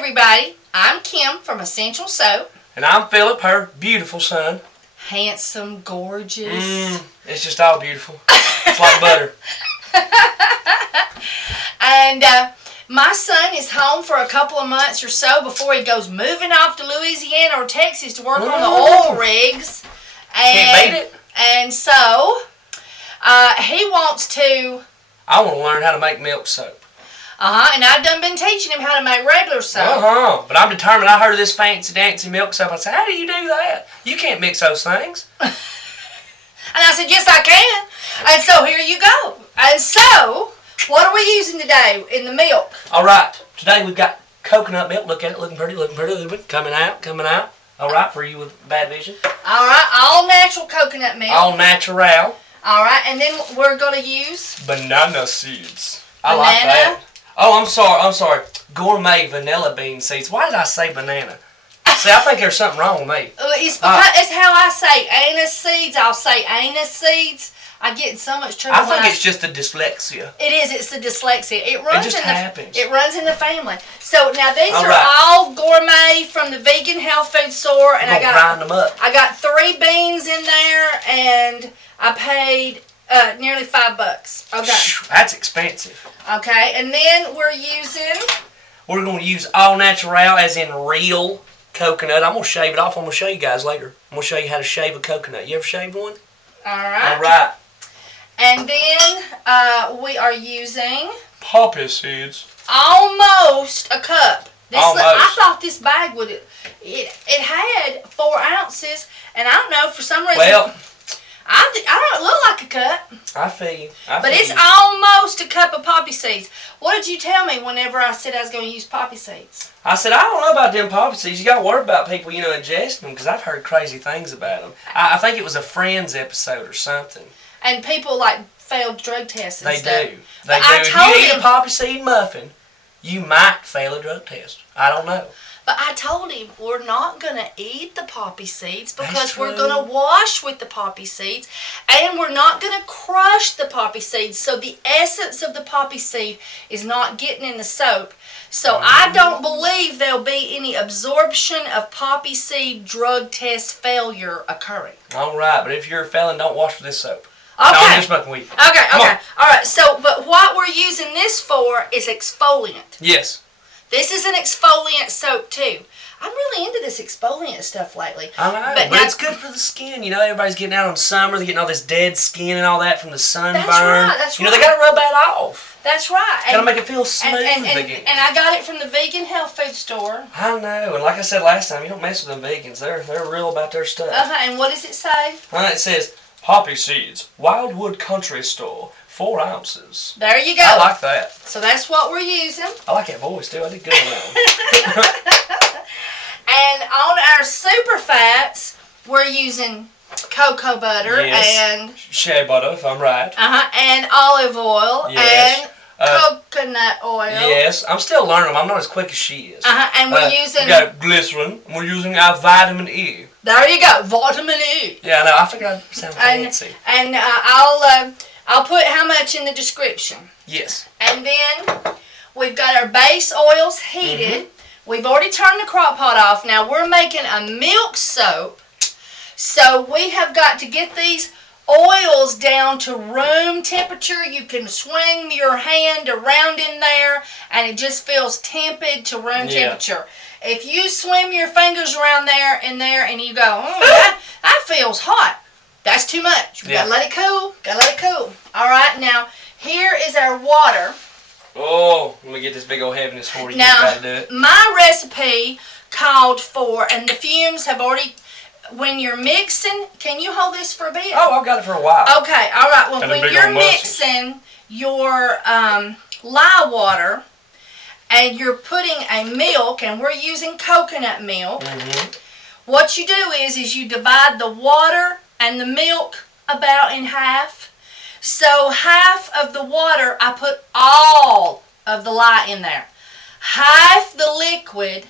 everybody. I'm Kim from Essential Soap. And I'm Philip, her beautiful son. Handsome, gorgeous. It's just all beautiful. It's like butter. And my son is home for a couple of months or so before he goes moving off to Louisiana or Texas to work on the oil rigs. Can't beat it. And so he wants to... I want to learn how to make milk soap. And I've been teaching him how to make regular soap. But I'm determined. I heard of this fancy dancy milk soap. I said, how do you do that? You can't mix those things. And I said, yes, I can. And so here you go. And so, what are we using today in the milk? All right. Today we've got coconut milk. Look at it. Looking pretty. Coming out. All right, for you with bad vision. All right. All natural coconut milk. All natural. All right. And then we're going to use... banana seeds. I like that. Oh, I'm sorry. Gourmet vanilla bean seeds. Why did I say banana? See, I think there's something wrong with me. It's because it's how I say anise seeds. I'll say anise seeds. I get in so much trouble. I think it's just the dyslexia. It is. It's the dyslexia. It just happens. It runs in the family. So now these are all gourmet from the vegan health food store, and I got grind them up. I got 3 beans in there, and I paid nearly $5. Okay. That's expensive. Okay, and then we're going to use all natural, as in real coconut. I'm going to shave it off. I'm going to show you guys later. I'm going to show you how to shave a coconut. You ever shaved one? All right. All right. And then we are using... poppy seeds. Almost a cup. Almost. I thought this bag would... It had 4 ounces, and I don't know, for some reason... Well... I don't look like a cup. I feel you. But it's almost a cup of poppy seeds. What did you tell me whenever I said I was going to use poppy seeds? I said, I don't know about them poppy seeds. You got to worry about people, ingesting them, because I've heard crazy things about them. I think it was a Friends episode or something. And people, failed drug tests and stuff. They do. If you eat a poppy seed muffin, you might fail a drug test. I don't know. But I told him we're not going to eat the poppy seeds because we're going to wash with the poppy seeds, and we're not going to crush the poppy seeds. So the essence of the poppy seed is not getting in the soap. So I don't believe there'll be any absorption of poppy seed drug test failure occurring. All right, but if you're a felon, don't wash with this soap. Okay. No, I'm just smoking weed. Okay. All right. So, but what we're using this for is exfoliant. Yes. This is an exfoliant soap, too. I'm really into this exfoliant stuff lately. I know, but it's good for the skin. Everybody's getting out on summer. They're getting all this dead skin and all that from the sunburn. That's right. They got to rub that off. That's right. Got to make it feel smooth again. And I got it from the vegan health food store. I know. And like I said last time, you don't mess with them vegans. They're real about their stuff. And what does it say? It says, poppy seeds, Wildwood Country Store. 4 ounces. There you go. I like that. So that's what we're using. I like that voice too. I did good on that one. And on our SUPPERFATS, we're using cocoa butter and shea butter, if I'm right. And olive oil and coconut oil. Yes, I'm still learning them. I'm not as quick as she is. And we're using... We got glycerin, and we're using our vitamin E. There you go, vitamin E. Yeah, I know. I think I sound fancy. And I'll put how much in the description. Yes. And then we've got our base oils heated. We've already turned the crock pot off. Now we're making a milk soap. So we have got to get these oils down to room temperature. You can swing your hand around in there and it just feels tempered to room temperature. If you swim your fingers around in there and you go, that feels hot. That's too much. We gotta let it cool. All right, now here is our water. Oh, let me get this big old heaviness for you. Now, you gotta do it. My recipe called for, and the fumes have already, when you're mixing, can you hold this for a bit? Oh, I've got it for a while. Okay, all right. Well, when you're mixing your lye water, and you're putting a milk, and we're using coconut milk, what you do is you divide the water and the milk about in half. So half of the water, I put all of the lye in there. Half the liquid,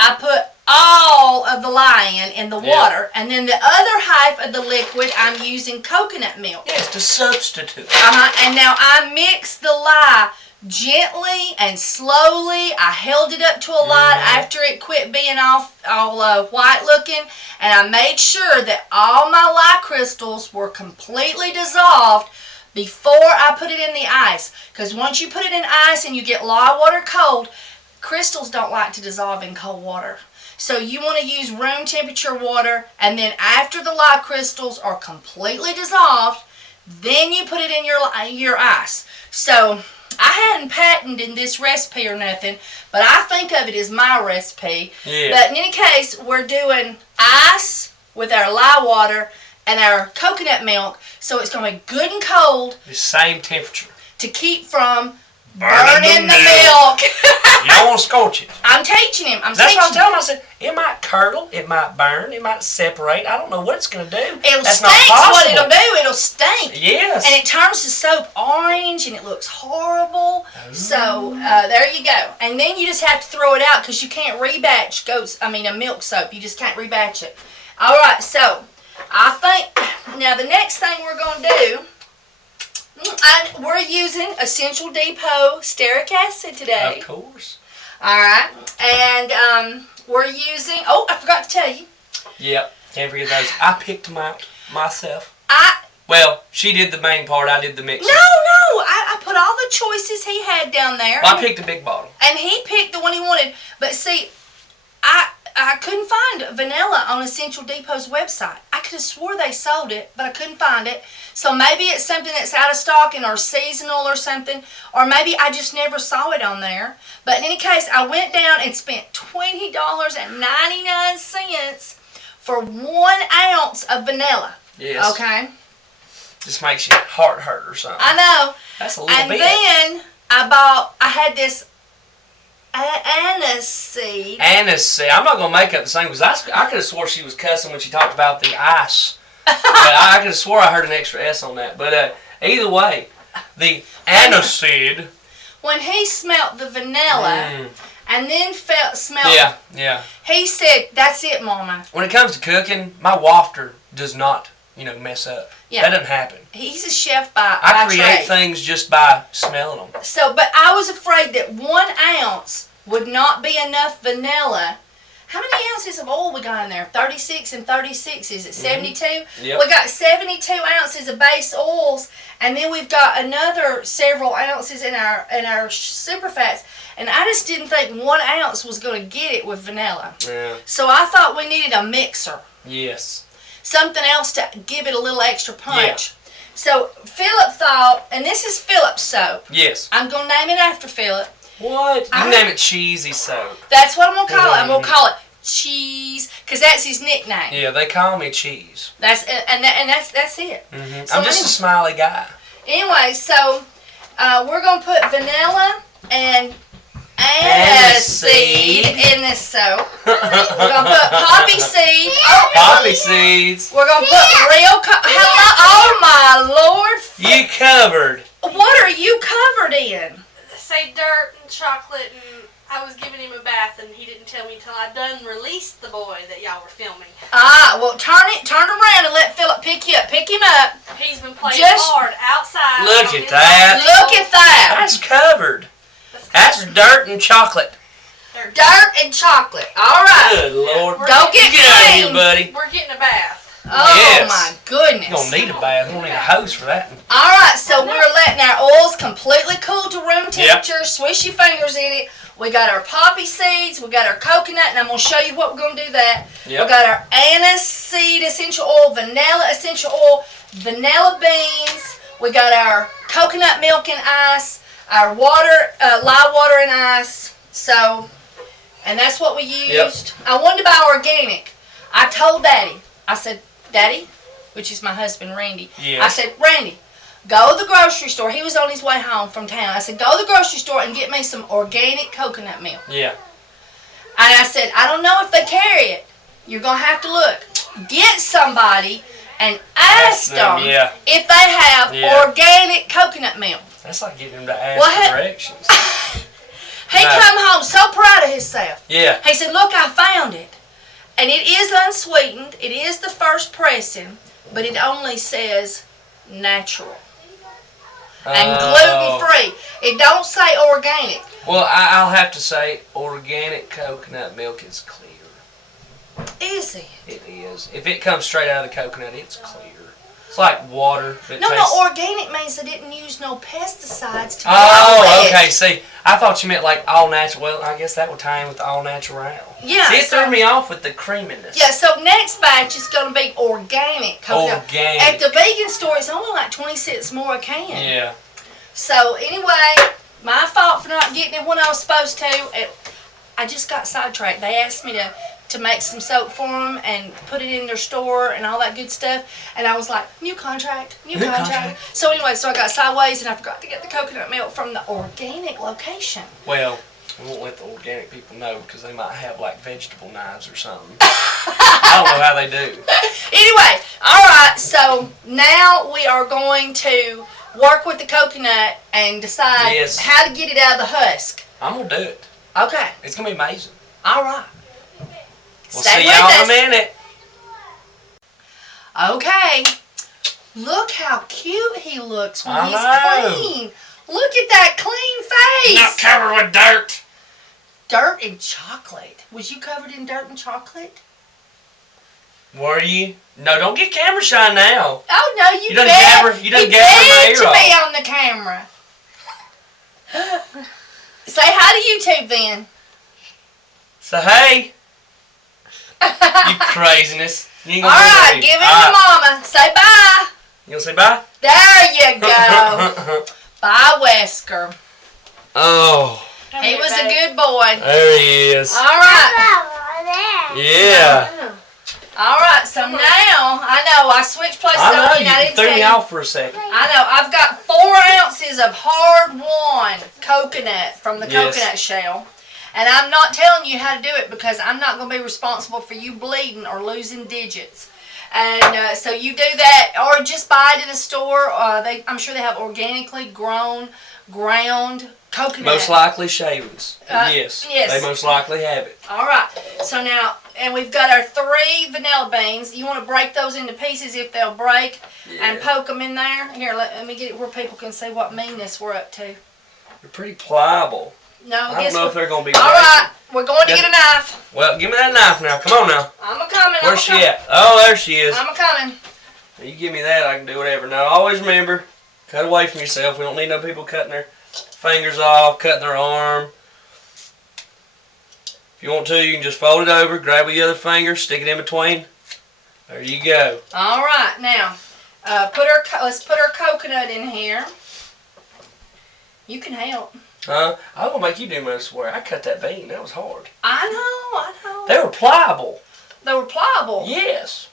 I put all of the lye in the water. And then the other half of the liquid, I'm using coconut milk. Yes, to substitute. And now I mix the lye gently and slowly. I held it up to a light after it quit being all white looking, and I made sure that all my lye crystals were completely dissolved before I put it in the ice. Because once you put it in ice and you get lye water cold, crystals don't like to dissolve in cold water. So you want to use room temperature water, and then after the lye crystals are completely dissolved, then you put it in your ice. So I hadn't patented this recipe or nothing, but I think of it as my recipe. Yeah. But in any case, we're doing ice with our lye water and our coconut milk, so it's going to be good and cold. The same temperature. To keep from burning the milk. You don't want to scorch it. I'm teaching him. That's what I was telling him. I said, it might curdle, it might burn, it might separate. I don't know what it's going to do. It'll That's stink. not possible. What it'll do, it'll stink. Yes. And it turns the soap orange, and it looks horrible. So there you go. And then you just have to throw it out because you can't rebatch a milk soap. You just can't rebatch it. All right. So I think now the next thing we're going to do. We're using Essential Depot stearic acid today. Of course. All right. And we're using. Oh, I forgot to tell you. Yep. Can't forget those. I picked them out myself. Well, she did the main part. I did the mixing. No. I put all the choices he had down there. Well, I picked a big bottle. And he picked the one he wanted. But see, I couldn't find vanilla on Essential Depot's website. I could have swore they sold it, but I couldn't find it. So maybe it's something that's out of stock or seasonal or something. Or maybe I just never saw it on there. But in any case, I went down and spent $20.99 for 1 ounce of vanilla. Yes. Okay? Just makes your heart hurt or something. I know. That's a little bit. And then I had this anise seed. Anise seed. I'm not going to make up the same because I could have swore she was cussing when she talked about the ice. But I could have swore I heard an extra S on that. But either way, the anise seed. When he smelt the vanilla and then smelled. Yeah. He said, "That's it, Mama." When it comes to cooking, my wafter does not, mess up. Yeah. That doesn't happen. He's a chef by I create trade. things just by smelling them. So, but I was afraid that 1 ounce would not be enough vanilla. How many ounces of oil we got in there? 36 and 36. Is it 72? Yep. We got 72 ounces of base oils, and then we've got another several ounces in our SUPERFATS. And I just didn't think 1 ounce was going to get it with vanilla. Yeah. So I thought we needed a mixer. Yes. Something else to give it a little extra punch. Yeah. So Philip thought, and this is Philip's soap. Yes. I'm going to name it after Philip. What? You name it Cheesy soap. That's what I'm going to call it. I'm going to call it Cheez, because that's his nickname. Yeah, they call me Cheez. That's it. So I'm just a smiley guy. Anyway, so we're going to put vanilla and anise seed in this soap. We're going to put poppy seed. Poppy seeds. We're going to put real hello. Oh, my Lord. You covered. What are you covered in? Say dirt and chocolate, and I was giving him a bath, and he didn't tell me until I done released the boy that y'all were filming. Well, turn around and let Philip pick you up. Pick him up. He's been playing Just hard outside. look at that. Look at that. That's covered. That's dirt and chocolate. Dirt and chocolate. All right. Good Lord. Go get out of clean. here, buddy. We're getting a bath. Oh, Yes. my goodness. You're going to need a bath. You're going to need a hose for that. All right, so we're letting our oils completely cool to room temperature. Swish your fingers in it. We got our poppy seeds. We got our coconut, and I'm going to show you what we're going to do that. Yep. We got our anise seed essential oil, vanilla essential oil, vanilla beans. We got our coconut milk and ice, our water, lye water and ice. So, and that's what we used. Yep. I wanted to buy organic. I told Daddy. I said, Daddy, which is my husband, Randy. Yes. I said, Randy, go to the grocery store. He was on his way home from town. I said, go to the grocery store and get me some organic coconut milk. Yeah. And I said, I don't know if they carry it. You're going to have to look. Get somebody and ask them if they have organic coconut milk. That's like getting him to ask directions. He come home so proud of himself. Yeah. He said, look, I found it. And it is unsweetened. It is the first pressing, but it only says natural. and gluten-free. It don't say organic. Well, I'll have to say organic coconut milk is clear. Is it? It is. If it comes straight out of the coconut, it's clear. It's like water. That No, tastes... no, organic means they didn't use no pesticides to grow Oh, it. okay. See, I thought you meant like all natural. Well, I guess that would tie in with all natural. Yeah. See, it threw me off with the creaminess. Yeah, so next batch is going to be organic coconut. Organic. At the vegan store, it's only like 20 cents more a can. Yeah. So anyway, my fault for not getting it when I was supposed to. I just got sidetracked. They asked me to make some soap for them and put it in their store and all that good stuff. And I was like, new contract. So anyway, so I got sideways and I forgot to get the coconut milk from the organic location. Well, we won't let the organic people know because they might have like vegetable knives or something. I don't know how they do. Anyway, all right, so now we are going to work with the coconut and decide how to get it out of the husk. I'm going to do it. Okay. It's going to be amazing. All right. We'll see y'all in a minute. Okay. Look how cute he looks when he's know. clean. Look at that clean face. Not covered with dirt. Dirt and chocolate. Was you covered in dirt and chocolate? Were you? No, don't get camera shy now. Oh, no, you done begged. You done He gabber my begged ear to off. be on the camera. Say hi to YouTube then. So, hey. You craziness. You ain't All gonna do right, that. give it to Mama. Say bye. You gonna say bye? There you go. Bye, Wesker. Oh. He was a good boy. There he is. All right. Yeah. All right, so now, I know, I switched places I know, on you and I you didn't threw tell me you. off for a second. I know, I've got 4 ounces of hard-won coconut from the coconut shell. And I'm not telling you how to do it because I'm not going to be responsible for you bleeding or losing digits. And so you do that, or just buy it in the store. I'm sure they have organically grown, ground coconut. Most likely shavings. Yes. Yes. They most likely have it. All right. So now, and we've got our 3 vanilla beans. You want to break those into pieces if they'll break and poke them in there. Here, let me get it where people can see what meanness we're up to. They're pretty pliable. No, I don't know if they're going to be all breaking. right. We're going to get a knife. Well, give me that knife now. Come on now. I'm a-coming. Where's she at? Oh, there she is. I'm a-coming. You give me that, I can do whatever. Now, always remember, cut away from yourself. We don't need no people cutting their fingers off, cutting their arm. If you want to, you can just fold it over, grab with the other finger, stick it in between. There you go. All right. Now, let's put our coconut in here. You can help. Huh? I will make you do most work. I cut that bean. That was hard. I know. They were pliable. They were pliable. Yes.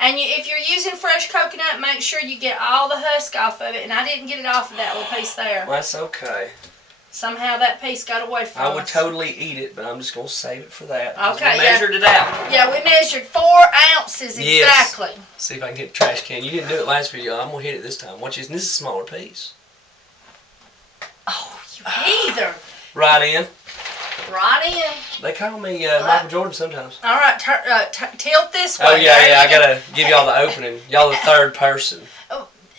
And if you're using fresh coconut, make sure you get all the husk off of it. And I didn't get it off of that little piece there. That's okay. Somehow that piece got away from us. I would totally eat it, but I'm just going to save it for that. Okay, we measured it out. Yeah, we measured 4 ounces exactly. Yes. See if I can get the trash can. You didn't do it last video. I'm going to hit it this time. Watch this. This is a smaller piece. Oh, you heathen. Right in. Right in. They call me Michael Jordan sometimes. All right, tilt this way. Oh, yeah. I got to give y'all the opening. Y'all the third person.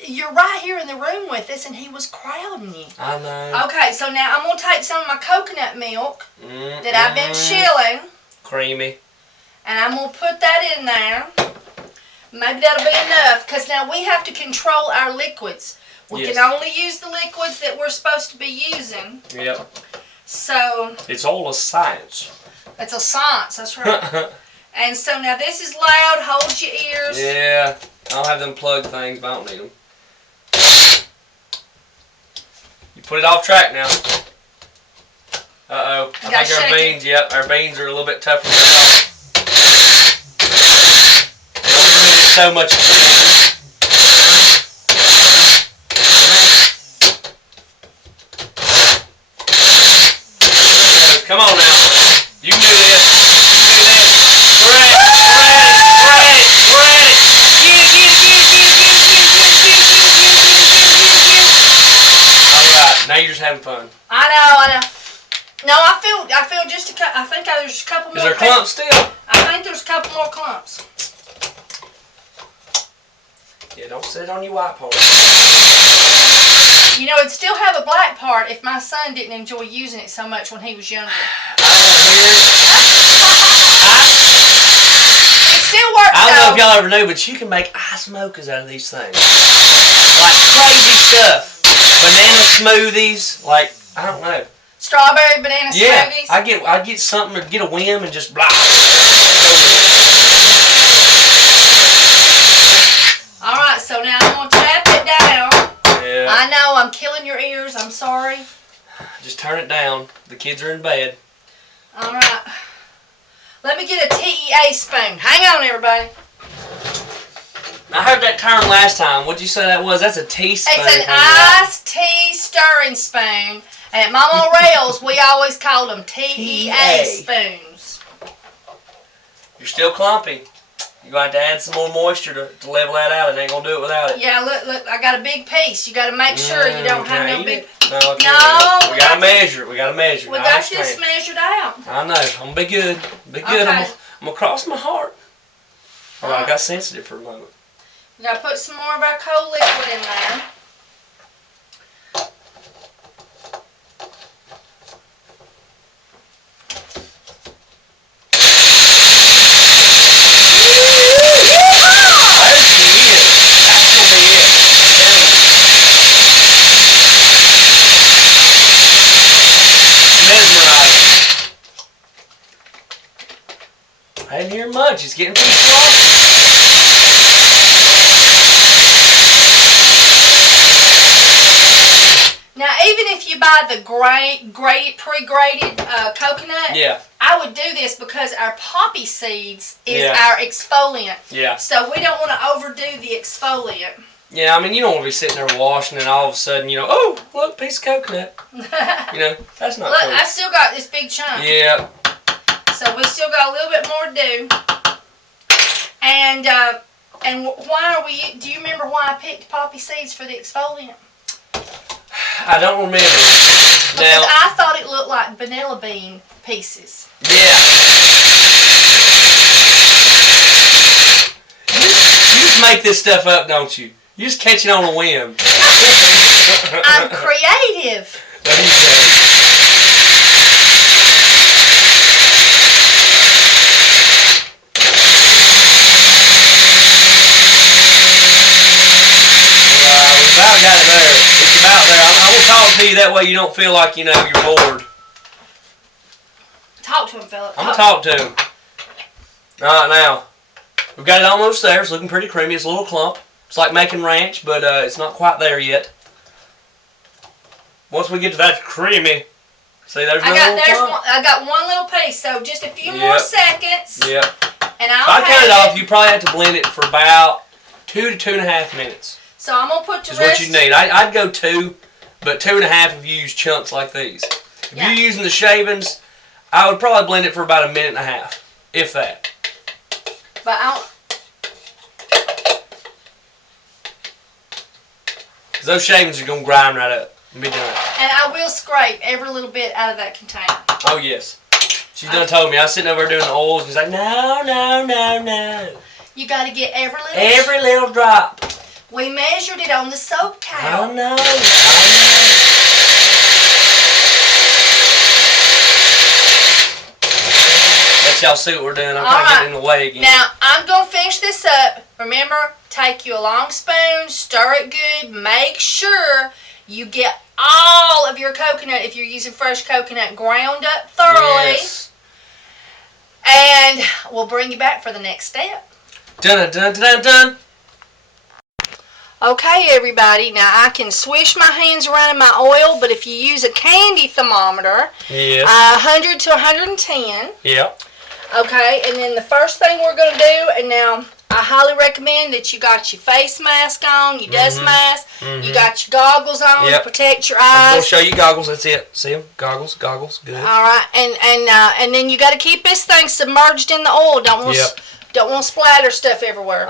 You're right here in the room with us, and he was crowding you. I know. Okay, so now I'm going to take some of my coconut milk that I've been chilling. Creamy. And I'm going to put that in there. Maybe that'll be enough, because now we have to control our liquids. We can only use the liquids that we're supposed to be using. Yep. So. It's all a science. It's a science, that's right. And so now this is loud. Hold your ears. Yeah. I'll have them plug things, but I don't need them. You put it off track now. Uh-oh. I think our beans, our beans are a little bit tougher than don't really so much. Come on now. You can do this. You can do this. We're at it. We're at it. Alright, now you're just having fun. I know. No, I feel just I think there's a couple more. Is there clumps still? I think there's a couple more clumps. Yeah, don't sit on your white part. You know, it'd still have a black part if my son didn't enjoy using it so much when he was younger. It still works. I don't know if y'all ever knew, but you can make ice mochas out of these things. Like crazy stuff. Banana smoothies. Like, I don't know. Strawberry banana smoothies. I get something to get a whim and just blah. Alright, so now I'm going to tap it down. Yeah. I know, I'm killing your ears. I'm sorry. Just turn it down. The kids are in bed. Alright. Let me get a TEA spoon. Hang on, everybody. I heard that term last time. What'd you say that was? That's a teaspoon. It's an iced tea stirring spoon. And at Mama Rails, we always called them TEA spoons. You're still clumpy. You're going to have to add some more moisture to level that out. It ain't going to do it without it. Yeah, look, I got a big piece. You got to make sure you don't have no big... No, No, we got to measure it. We got to measure it. We got this measured out. I know. I'm going to be good. Be good. Okay. I'm going to cross my heart. Oh, I got sensitive for a moment. We got to put some more of our cold liquid in there. I didn't hear much. It's getting pretty frosty. Now, even if you buy the pre-grated coconut, yeah, I would do this because our poppy seeds is Yeah. our exfoliant. Yeah. So we don't want to overdo the exfoliant. Yeah, I mean, you don't want to be sitting there washing and all of a sudden, you know, oh, look, piece of coconut. You know, that's not Look, cool. I still got this big chunk. Yeah. So we still got a little bit more to do. And why are we? Do you remember why I picked poppy seeds for the exfoliant? I don't remember. Because Now, I thought it looked like vanilla bean pieces. yeah. You just make this stuff up, don't you? You just catch it on a whim. I'm creative. There you go. About got it there. It's about there. I'm going to talk to you that way you don't feel like, you know, you're bored. Talk to him, Philip. I'm going to talk to him. Alright, now. We've got it almost there. It's looking pretty creamy. It's a little clump. It's like making ranch, but it's not quite there yet. Once we get to that creamy, see, there's no little clump. I got one little piece, so just a few more seconds. Yep. And If I count it off, you probably have to blend it for about 2 to 2.5 minutes. So I'm going to put the Is rest... what you need. I'd go 2, but 2.5 if you use chunks like these. If you're using the shavings, I would probably blend it for about 1.5 minutes, if that. But I'll... Because those shavings are going to grind right up and be done. And I will scrape every little bit out of that container. Oh, yes. She's done told me. I was sitting over there doing the oils, and she's like, no, no, no, no. You got to get every little... Every little drop. We measured it on the soap towel. I know. Let y'all see what we're doing. I'm trying to get in the way again. Now, I'm going to finish this up. Remember, take you a long spoon, stir it good, make sure you get all of your coconut, if you're using fresh coconut, ground up thoroughly. Yes. And we'll bring you back for the next step. Dun dun dun dun dun. Okay, everybody, now I can swish my hands around in my oil, but if you use a candy thermometer, Yes. 100 to 110. Yep. Okay, and then the first thing we're going to do, and now I highly recommend that you got your face mask on, your dust mask, you got your goggles on to protect your eyes. I'm going to show you goggles, that's it. See them? Goggles, good. Alright, and then you got to keep this thing submerged in the oil. Don't want to splatter stuff everywhere.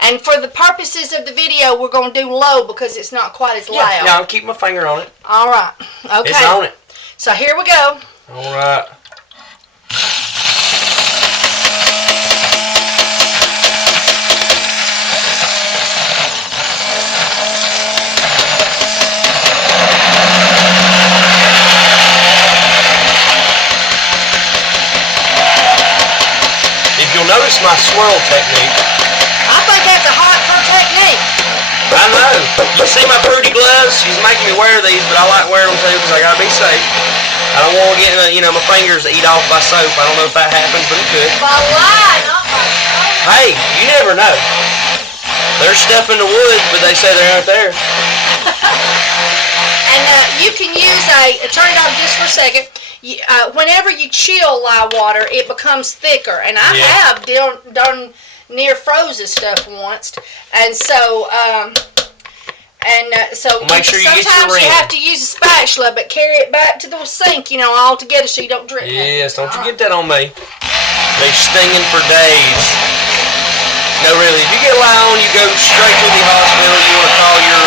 And for the purposes of the video, we're going to do low because it's not quite as loud. Yeah, I'll keep my finger on it. Alright, okay. It's on it. So here we go. Alright. That's my swirl technique. I think that's a hot her technique. I know. You see my fruity gloves? She's making me wear these, but I like wearing them too because I gotta be safe. I don't want to get, my fingers eat off by soap. I don't know if that happens, but it could. By lie, not by soap. Hey, you never know. There's stuff in the woods, but they say they aren't there. And you can use turn it off just for a second. Whenever you chill lye water, it becomes thicker. And I have darn near frozen stuff once. And so, make sure you get your sometimes ring. you have to use a spatula, but carry it back to the sink, all together so you don't drip. Yes, don't you get that on me. They're stinging for days. No, really, if you get lye on, you go straight to the hospital. You want to call your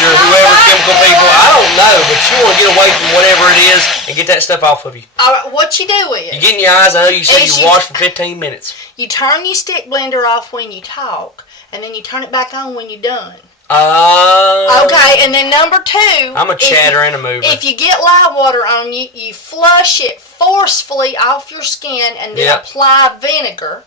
whoever chemical people. I don't know, but you want to get away from whatever it is and get that stuff off of you. All right, what you do is You get in your eyes. I know you said you wash for 15 minutes. you turn your stick blender off when you talk, and then you turn it back on when you're done. Okay, and then number 2. I'm a chatter and a mover. If you get lye water on you, you flush it forcefully off your skin and then apply vinegar.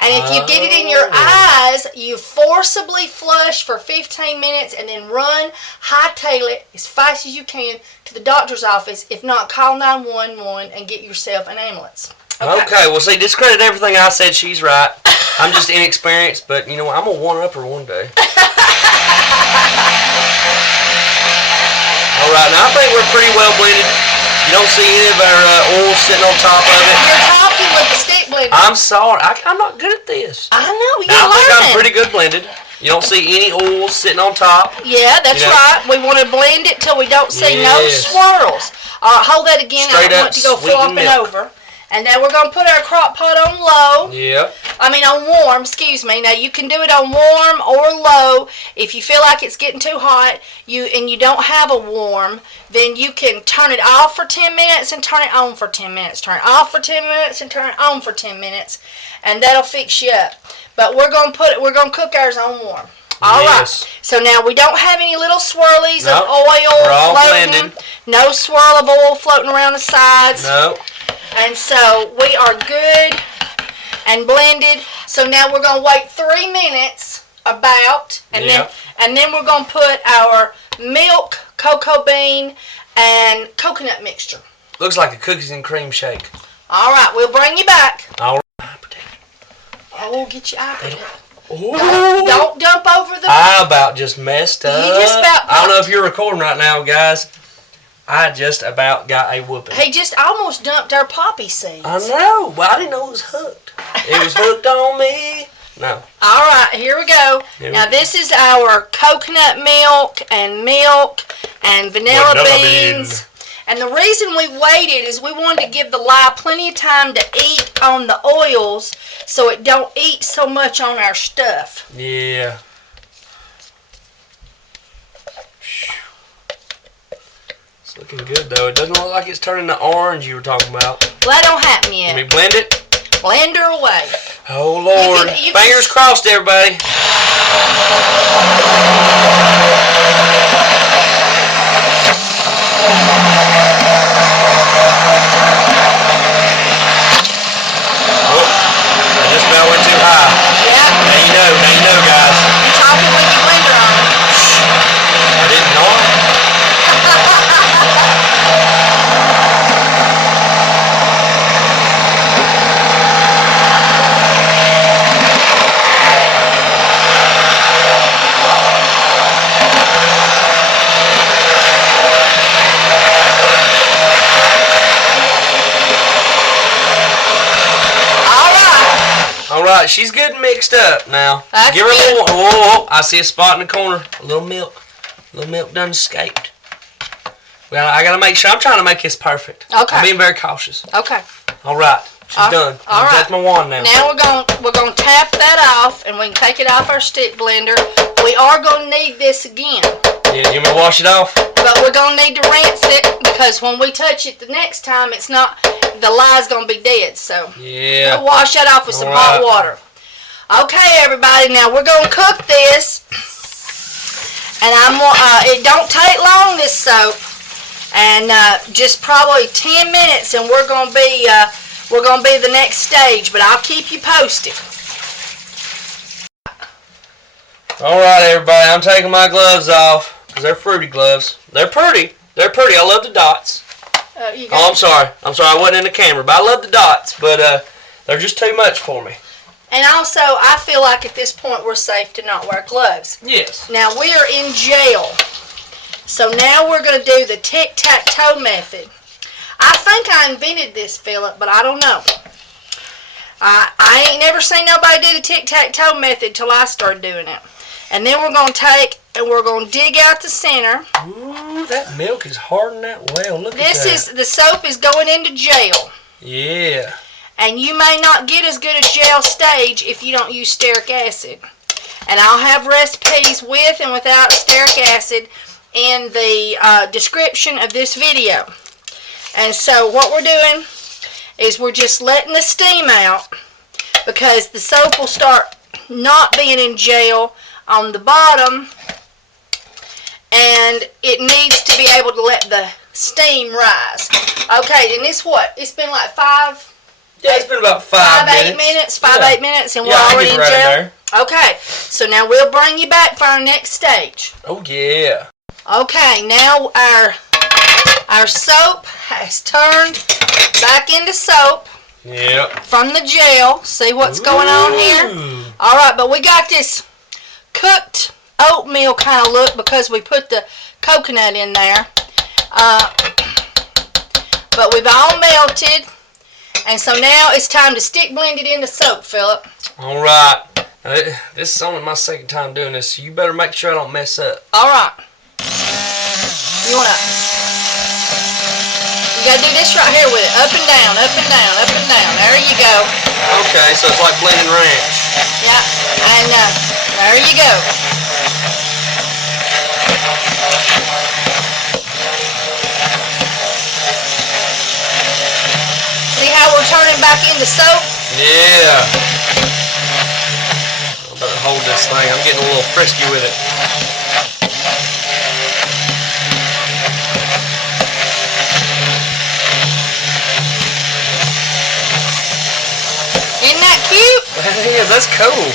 And if you get it in your eyes, you forcibly flush for 15 minutes and then hightail it as fast as you can to the doctor's office. If not, call 911 and get yourself an ambulance. Okay, well, see, discredit everything I said. She's right. I'm just inexperienced, but you know what? I'm going to one-up her one day. All right, now I think we're pretty well blended. You don't see any of our oil sitting on top of it. You're talking with the stick blender. I'm sorry. I'm not good at this. I know, Now, I think I'm pretty good blended. You don't see any oil sitting on top. Yeah, that's right. We want to blend it till we don't see no swirls. All right, hold that again. Straight I want to go flopping over. And then we're going to put our crock pot on low. Yep. On warm, excuse me. Now, you can do it on warm or low. If you feel like it's getting too hot and you don't have a warm, then you can turn it off for 10 minutes and turn it on for 10 minutes. Turn it off for 10 minutes and turn it on for 10 minutes. And that'll fix you up. But we're going to cook ours on warm. All right. So now we don't have any little swirlies of oil We're all floating. blended. No swirl of oil floating around the sides. No. And so we are good and blended. So now we're going to wait 3 minutes about, and then we're going to put our milk, cocoa bean, and coconut mixture. Looks like a cookies and cream shake. All right, we'll bring you back. All right. Oh, get your eye protector. Ooh. Don't dump over the... I about just messed up. You just about... I don't know if you're recording right now, guys. I just about got a whooping. He just almost dumped our poppy seeds. I know, but I didn't know it was hooked. It was hooked on me. No. All right, here we go. Now, this is our coconut milk and vanilla beans. And the reason we waited is we wanted to give the lye plenty of time to eat on the oils so it don't eat so much on our stuff. Yeah. It's looking good, though. It doesn't look like it's turning the orange you were talking about. Well, that don't happen yet. Let me blend it. Blend her away. Oh, Lord. Fingers crossed, everybody. I just about went too high. Yeah. Now you know, guys. You're talking with your blender on. I didn't know it. Alright, she's good mixed up now. That's Give her a good. little. Whoa, I see a spot in the corner. A little milk. A little milk done escaped. Well, I gotta make sure. I'm trying to make this perfect. Okay. I'm being very cautious. Okay. Alright, she's done. All right. That's my wand now. Now we're gonna tap that off, and we can take it off our stick blender. We are gonna need this again. Yeah, you want me to wash it off? But we're gonna need to rinse it because when we touch it the next time, it's not. The lye's gonna be dead. So yeah. we'll wash that off with some hot water. Okay, everybody. Now we're gonna cook this, and it don't take long, this soap, and just probably 10 minutes, and we're gonna we're going to be the next stage, but I'll keep you posted. Alright, everybody, I'm taking my gloves off, because they're fruity gloves. They're pretty. They're pretty. I love the dots. Oh, I'm sorry. I wasn't in the camera, but I love the dots, but they're just too much for me. And also, I feel like at this point we're safe to not wear gloves. Yes. Now, we are in jail. So now we're going to do the tic-tac-toe method. I think I invented this, Philip, but I don't know. I ain't never seen nobody do the tic-tac-toe method till I started doing it. And then we're going to take and we're going to dig out the center. Ooh, that milk is hardened that well. Look at that. The soap is going into jail. Yeah. And you may not get as good a gel stage if you don't use stearic acid. And I'll have recipes with and without stearic acid in the description of this video. And so what we're doing is we're just letting the steam out because the soap will start not being in gel on the bottom, and it needs to be able to let the steam rise. Okay, and this what? It's been like it's been about 5 minutes. 8 minutes, and we're I already get in right jail. in there. Okay, so now we'll bring you back for our next stage. Oh yeah. Okay, now our soap has turned back into soap. Yep. From the gel. See what's going on here? Alright, but we got this cooked oatmeal kind of look because we put the coconut in there. But we've all melted. And so now it's time to stick blend it into soap, Philip. Alright. This is only my second time doing this, so you better make sure I don't mess up. Alright. You gotta do this right here with it. Up and down, up and down, up and down. There you go. Okay, so it's like blending ranch. Yeah, and there you go. See how we're turning back into soap? Yeah. I better hold this thing. I'm getting a little frisky with it. Isn't that cute? That is. That's cool.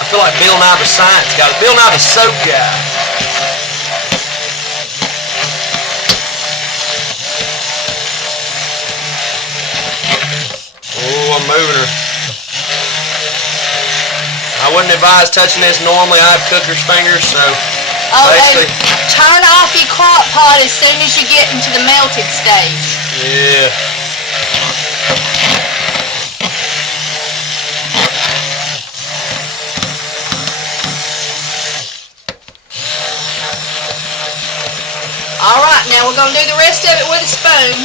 I feel like Bill Nye the Science Guy. Bill Nye the Soap Guy. Oh, I'm moving her. I wouldn't advise touching this. Normally I have cooker's fingers, so basically. Turn off your crock pot as soon as you get into the melted stage. Yeah. Alright, now we're going to do the rest of it with a spoon.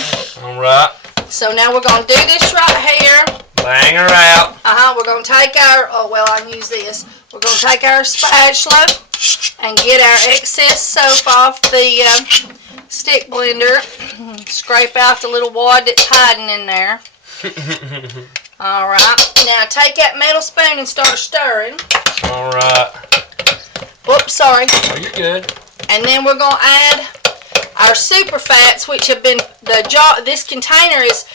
Alright. So now we're going to do this right here. Bang her out. We're going to take our, I can use this. We're going to take our spatula and get our excess soap off the stick blender. Scrape out the little wad that's hiding in there. Alright, now take that metal spoon and start stirring. Alright. Whoops, sorry. Oh, you're good. And then we're going to add our SUPERFATS, which have been, this container is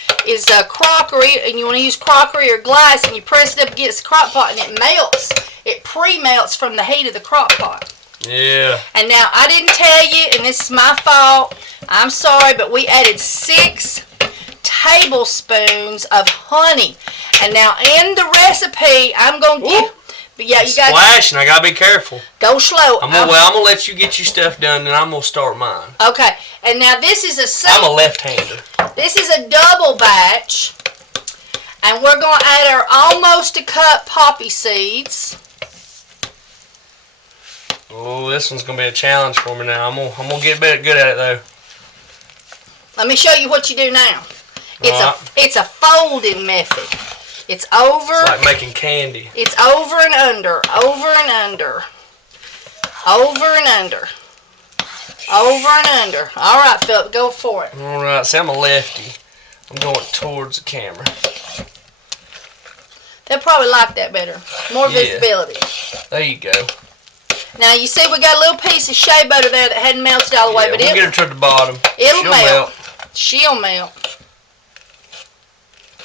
crockery, and you want to use crockery or glass, and you press it up against the crock pot, and it melts. It pre-melts from the heat of the crock pot. Yeah. And now, I didn't tell you, and this is my fault, I'm sorry, but we added 6 tablespoons of honey. And now, in the recipe, I'm going to give... But yeah, you got splashing. I gotta be careful. Go slow. I'm gonna let you get your stuff done, and I'm gonna start mine. Okay, and now this is I'm a left-hander. This is a double batch, and we're gonna add our almost a cup poppy seeds. Oh, this one's gonna be a challenge for me now. I'm gonna get good at it though. Let me show you what you do now. It's a folding method. It's over. It's like making candy. It's over and under, over and under, over and under, over and under. All right, Philip, go for it. All right, see, I'm a lefty. I'm going towards the camera. They'll probably like that better. More visibility. There you go. Now, you see we got a little piece of shea butter there that hadn't melted all the way, but we'll get her to the bottom. It'll melt. She'll melt.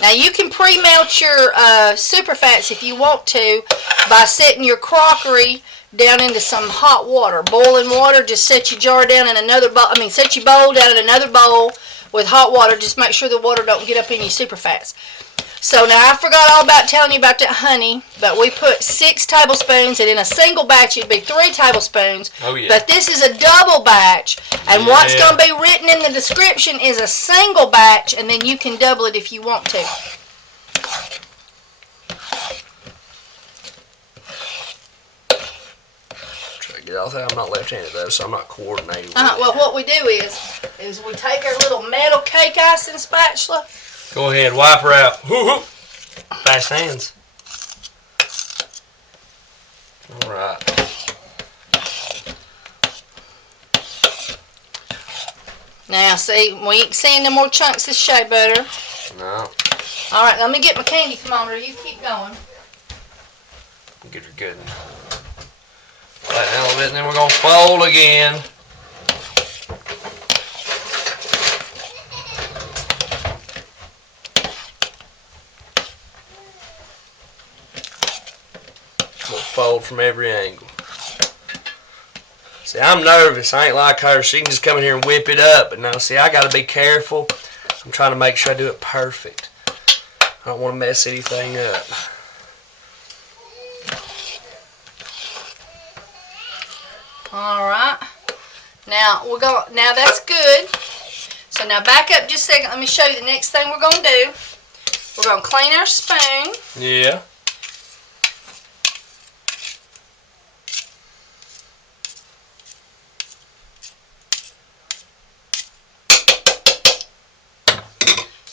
Now you can pre-melt your SUPERFATS if you want to by setting your crockery down into some hot water, boiling water. Just set your jar down in another bowl. Set your bowl down in another bowl with hot water. Just make sure the water don't get up in your SUPERFATS. So now I forgot all about telling you about that honey, but we put 6 tablespoons, and in a single batch it'd be 3 tablespoons. Oh yeah. But this is a double batch, and what's going to be written in the description is a single batch, and then you can double it if you want to. Try to get all that. I'm not left-handed though, so I'm not coordinating. Well, what we do is we take our little metal cake icing spatula. Go ahead, wipe her out. Whoo-hoo. Fast hands. All right. Now, see, we ain't seeing no more chunks of shea butter. No. All right, let me get my candy thermometer. You keep going. Get her good. Right now a little bit, and then we're gonna fold again. Fold from every angle. See, I'm nervous. I ain't like her. She can just come in here and whip it up. But no, see, I got to be careful. I'm trying to make sure I do it perfect. I don't want to mess anything up. All right. Now Now that's good. So now back up just a second. Let me show you the next thing we're gonna do. We're gonna clean our spoon. Yeah.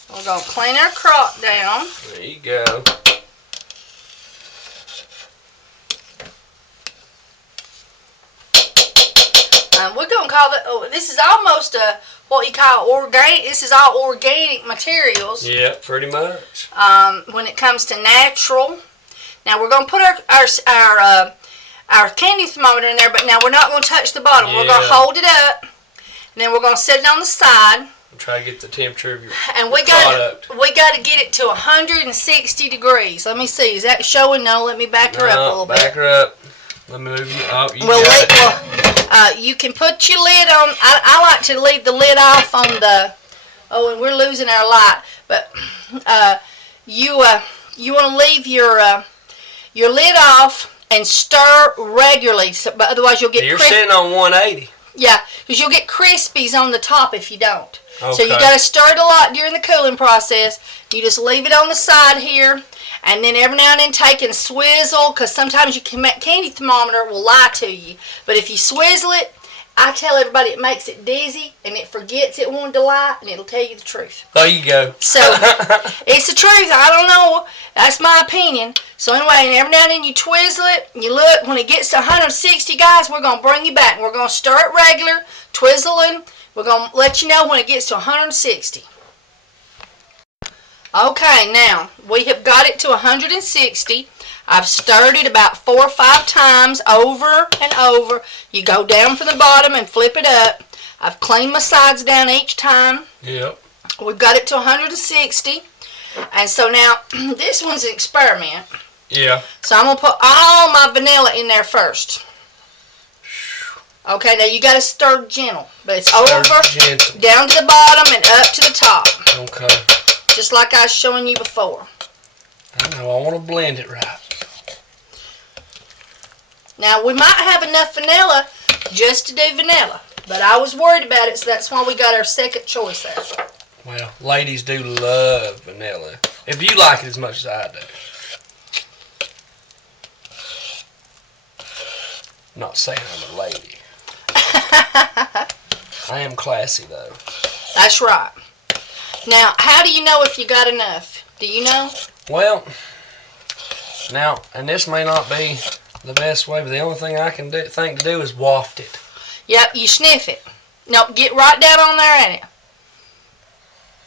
We're going to clean our crock down. There you go. We're going to call it, this is almost what you call organic. This is all organic materials. Yeah, pretty much. When it comes to natural. Now we're going to put our candy thermometer in there, but now we're not going to touch the bottom. Yeah. We're going to hold it up, and then we're going to set it on the side. Try to get the temperature of your product. We got to get it to 160 degrees. Let me see. Is that showing? No. Let me back her up a little bit. Back her up. Let me move you up. You can put your lid on. I like to leave the lid off on the. Oh, and we're losing our light. But you want to leave your lid off and stir regularly. But otherwise, you'll get. You're sitting on 180. Yeah, because you'll get crispies on the top if you don't. Okay. So you got to stir it a lot during the cooling process. You just leave it on the side here, and then every now and then take and swizzle, because sometimes your candy thermometer will lie to you. But if you swizzle it, I tell everybody it makes it dizzy, and it forgets it wanted to lie, and it'll tell you the truth. There you go. So, it's the truth. I don't know. That's my opinion. So anyway, every now and then you twizzle it, and you look. When it gets to 160, guys, we're going to bring you back. We're going to stir it regular, twizzling. We're going to let you know when it gets to 160. Okay, now, we have got it to 160. I've stirred it about 4 or 5 times over and over. You go down from the bottom and flip it up. I've cleaned my sides down each time. Yep. We've got it to 160. And so now, this one's an experiment. Yeah. So I'm going to put all my vanilla in there first. Okay, now you got to stir gentle. But it's over, gentle, down to the bottom, and up to the top. Okay. Just like I was showing you before. I know, I want to blend it right. Now, we might have enough vanilla just to do vanilla. But I was worried about it, so that's why we got our second choice there. Well, ladies do love vanilla. If you like it as much as I do. I'm not saying I'm a lady. I am classy, though. That's right. Now, how do you know if you got enough? Do you know? Well, now, and this may not be the best way, but the only thing I can think to do is waft it. Yep, you sniff it. No, get right down on there at it.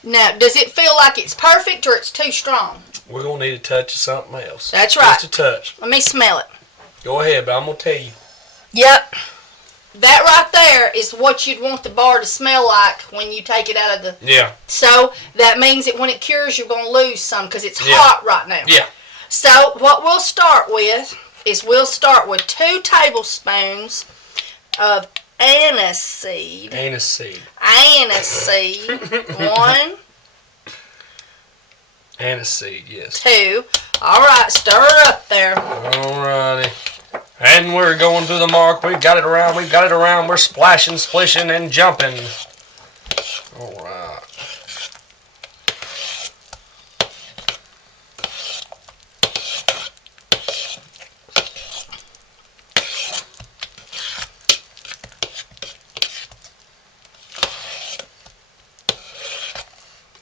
Now, does it feel like it's perfect or it's too strong? We're going to need a touch of something else. That's right. Just a touch. Let me smell it. Go ahead, but I'm going to tell you. Yep. that right there is what you'd want the bar to smell like when you take it out of the... Yeah. So that means that when it cures, you're going to lose some because it's Yeah. hot right now. Yeah. So what we'll start with is we'll start with 2 tablespoons of anise seed. Anise seed. Anise seed. 1, Anise seed, yes. 2. All right, stir it up there. Alrighty. And we're going to the mark. We've got it around. We've got it around. We're splashing, splishing, and jumping. Alright.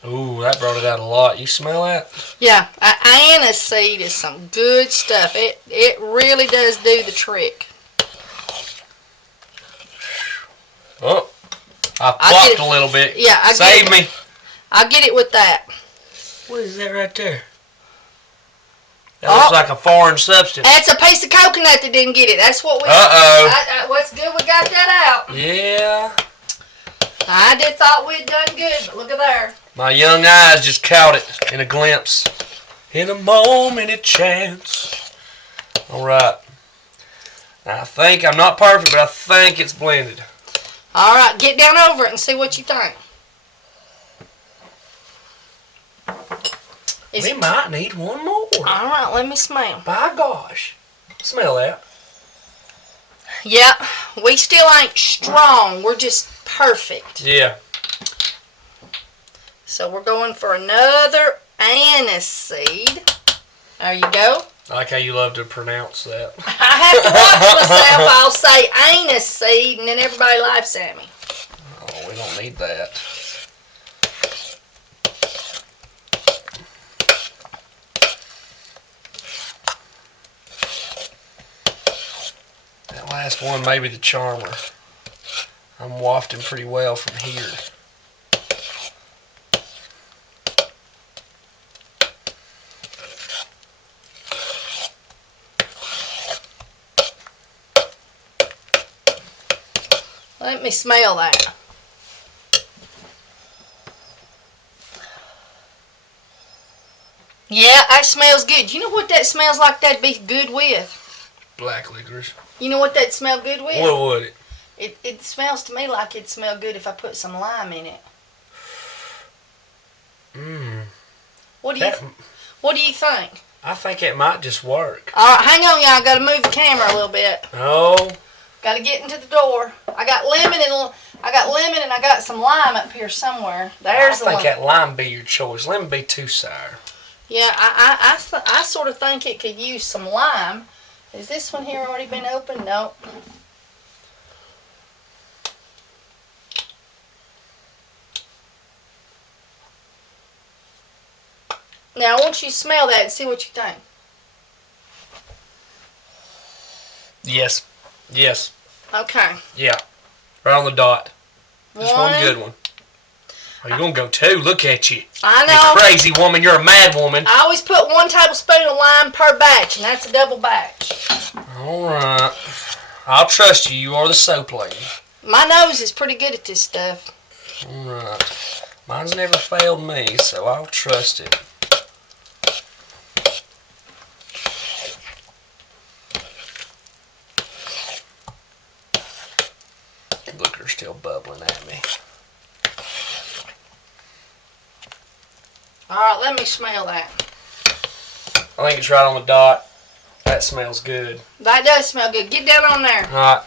Ooh, that brought it out a lot. You smell that? Yeah, anise seed is some good stuff. It really does do the trick. Oh, I flopped a little bit. Yeah, Save me. I'll get it with that. What is that right there? That looks like a foreign substance. That's a piece of coconut that didn't get it. That's what we... Uh-oh. What's good we got that out. Yeah. I did thought we'd done good, but look at there. My young eyes just caught it in a glimpse. In a moment of chance. Alright. I think, I'm not perfect, but I think it's blended. Alright, get down over it and see what you think. We might need one more. Alright, let me smell. By gosh. Smell that. Yeah, we still ain't strong. We're just perfect. Yeah. So we're going for another anise seed. There you go. I like how you love to pronounce that. I have to watch myself. I'll say anise seed, and then everybody laughs at me. Oh, we don't need that. That last one may be the charmer. I'm wafting pretty well from here. Let me smell that. Yeah, that smells good. You know what that smells like that'd be good with? Black licorice. You know what that'd smell good with? What would it? It smells to me like it'd smell good if I put some lime in it. Mmm. What do you think? I think it might just work. All right, hang on, y'all. I gotta move the camera a little bit. Oh. Gotta get into the door. I got lemon and I got some lime up here somewhere. There's the I think lime. that lime be your choice. Lemon be too sour. Yeah, I sort of think it could use some lime. Has this one here already been opened? Nope. Now I want you to smell that and see what you think. Yes. Yes. Okay. Yeah. Right on the dot. Just one One. good one. Oh, you're going to go 2. Look at you. I You know. crazy woman. You're a mad woman. I always put 1 tablespoon of lime per batch, and that's a double batch. All right. I'll trust you. You are the soap lady. My nose is pretty good at this stuff. All right. Mine's never failed me, so I'll trust it. Look, they're still bubbling at me. All right, let me smell that. I think it's right on the dot. That smells good. That does smell good. Get down on there. All right.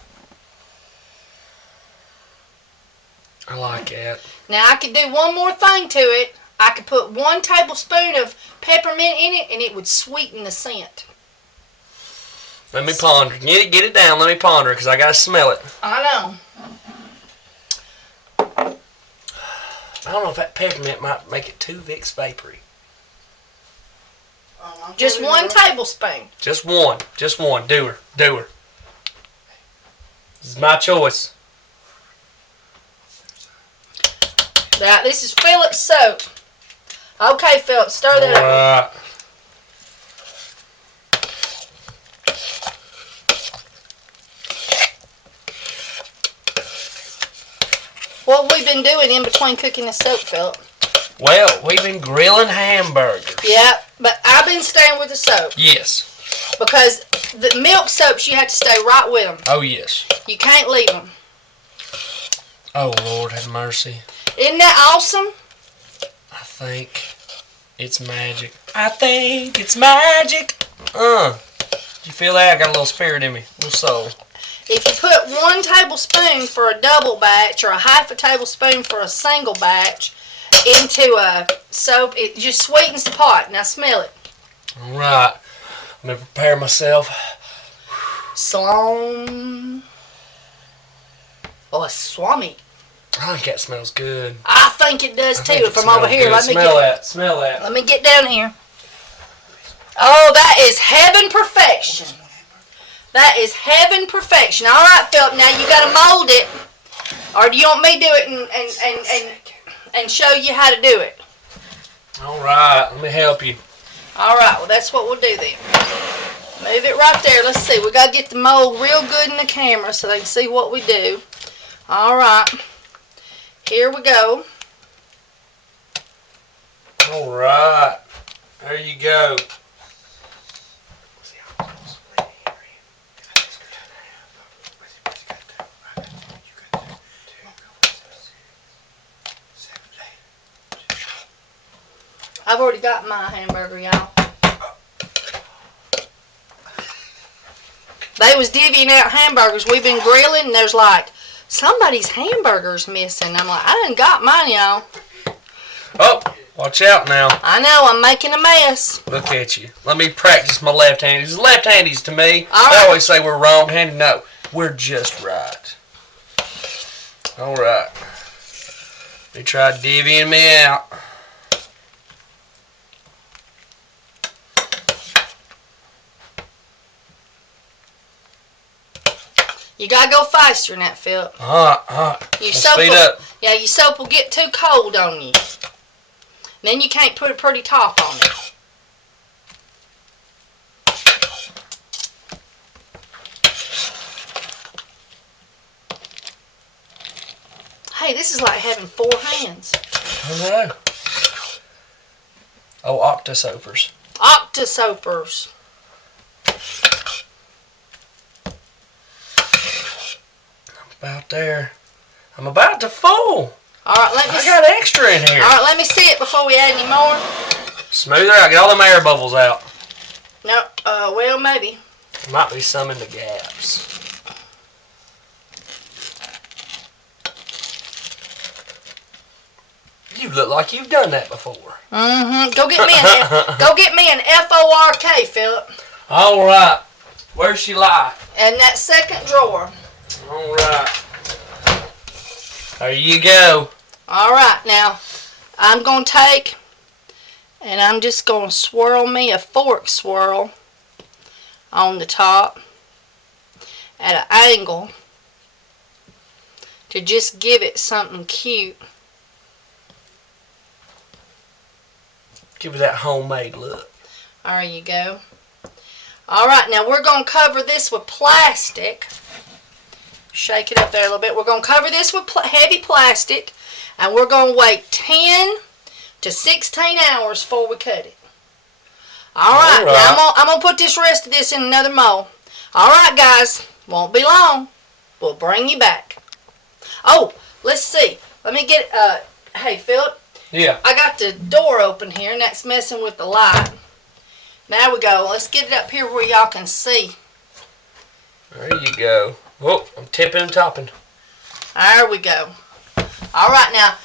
I like that. Now, I could do one more thing to it. I could put 1 tablespoon of peppermint in it, and it would sweeten the scent. Let me ponder. Get it down. Let me ponder, because I got to smell it. I know. I don't know if that peppermint might make it too Vicks vapory. Just 1 tablespoon. Just one. Just one. Do her. Do her. This is my choice. Now, this is Phillips soap. Okay, Phillips, stir that up. Alright. What we been doing in between cooking the soap, Philip? Well, we've been grilling hamburgers. Yeah, but I've been staying with the soap. Yes. Because the milk soaps, you have to stay right with them. Oh, yes. You can't leave them. Oh, Lord, have mercy. Isn't that awesome? I think it's magic. I think it's magic. Did you feel that? I got a little spirit in me. A little soul. If you put 1 tablespoon for a double batch or a half a tablespoon for a single batch into a soap, it just sweetens the pot. Now smell it. All right. I'm going to prepare myself. Salon. Oh, swami. I think that smells good. I think it does too. From over here, good. Smell that. Let me get down here. Oh, that is heaven perfection. That is heaven perfection. All right, Philip. Now you got to mold it, or do you want me to do it and show you how to do it? All right. Let me help you. All right. Well, that's what we'll do then. Move it right there. Let's see. We got to get the mold real good in the camera so they can see what we do. All right. Here we go. All right. There you go. I've already got my hamburger, y'all. They was divvying out hamburgers. We've been grilling, and there's like, somebody's hamburger's missing. I'm like, I done got mine, y'all. Oh, watch out now. I know, I'm making a mess. Look at you. Let me practice my left-handies. Left-handies to me. All They right. always say we're wrong-handed. No, we're just right. All right. They tried divvying me out. You gotta go faster than that, Phil. Your speed up. Yeah, your soap will get too cold on you. Then you can't put a pretty top on it. Hey, this is like having 4 hands. I know. Oh, octosoapers. Octosoapers. About there. I'm about to full. All right, let me. I got extra in here. All right, let me see it before we add any more. Smooth it out. Get all them air bubbles out. No, well, maybe. There might be some in the gaps. You look like you've done that before. Mm-hmm. Go get me an FORK, Philip. All right. Where's she lie? In that second drawer. All right. There you go. All right, now I'm going to take and I'm just going to swirl me a fork swirl on the top at an angle to just give it something cute. Give it that homemade look. There you go. All right, now we're going to cover this with plastic. Shake it up there a little bit. We're going to cover this with heavy plastic, and we're going to wait 10 to 16 hours before we cut it. All right. Now I'm gonna put this rest of this in another mold. All right, guys. Won't be long. We'll bring you back. Oh, let's see. Let me get, hey, Philip. Yeah. I got the door open here, and that's messing with the light. There we go. Let's get it up here where y'all can see. There you go. Oh, I'm tipping and topping. There we go. All right, now,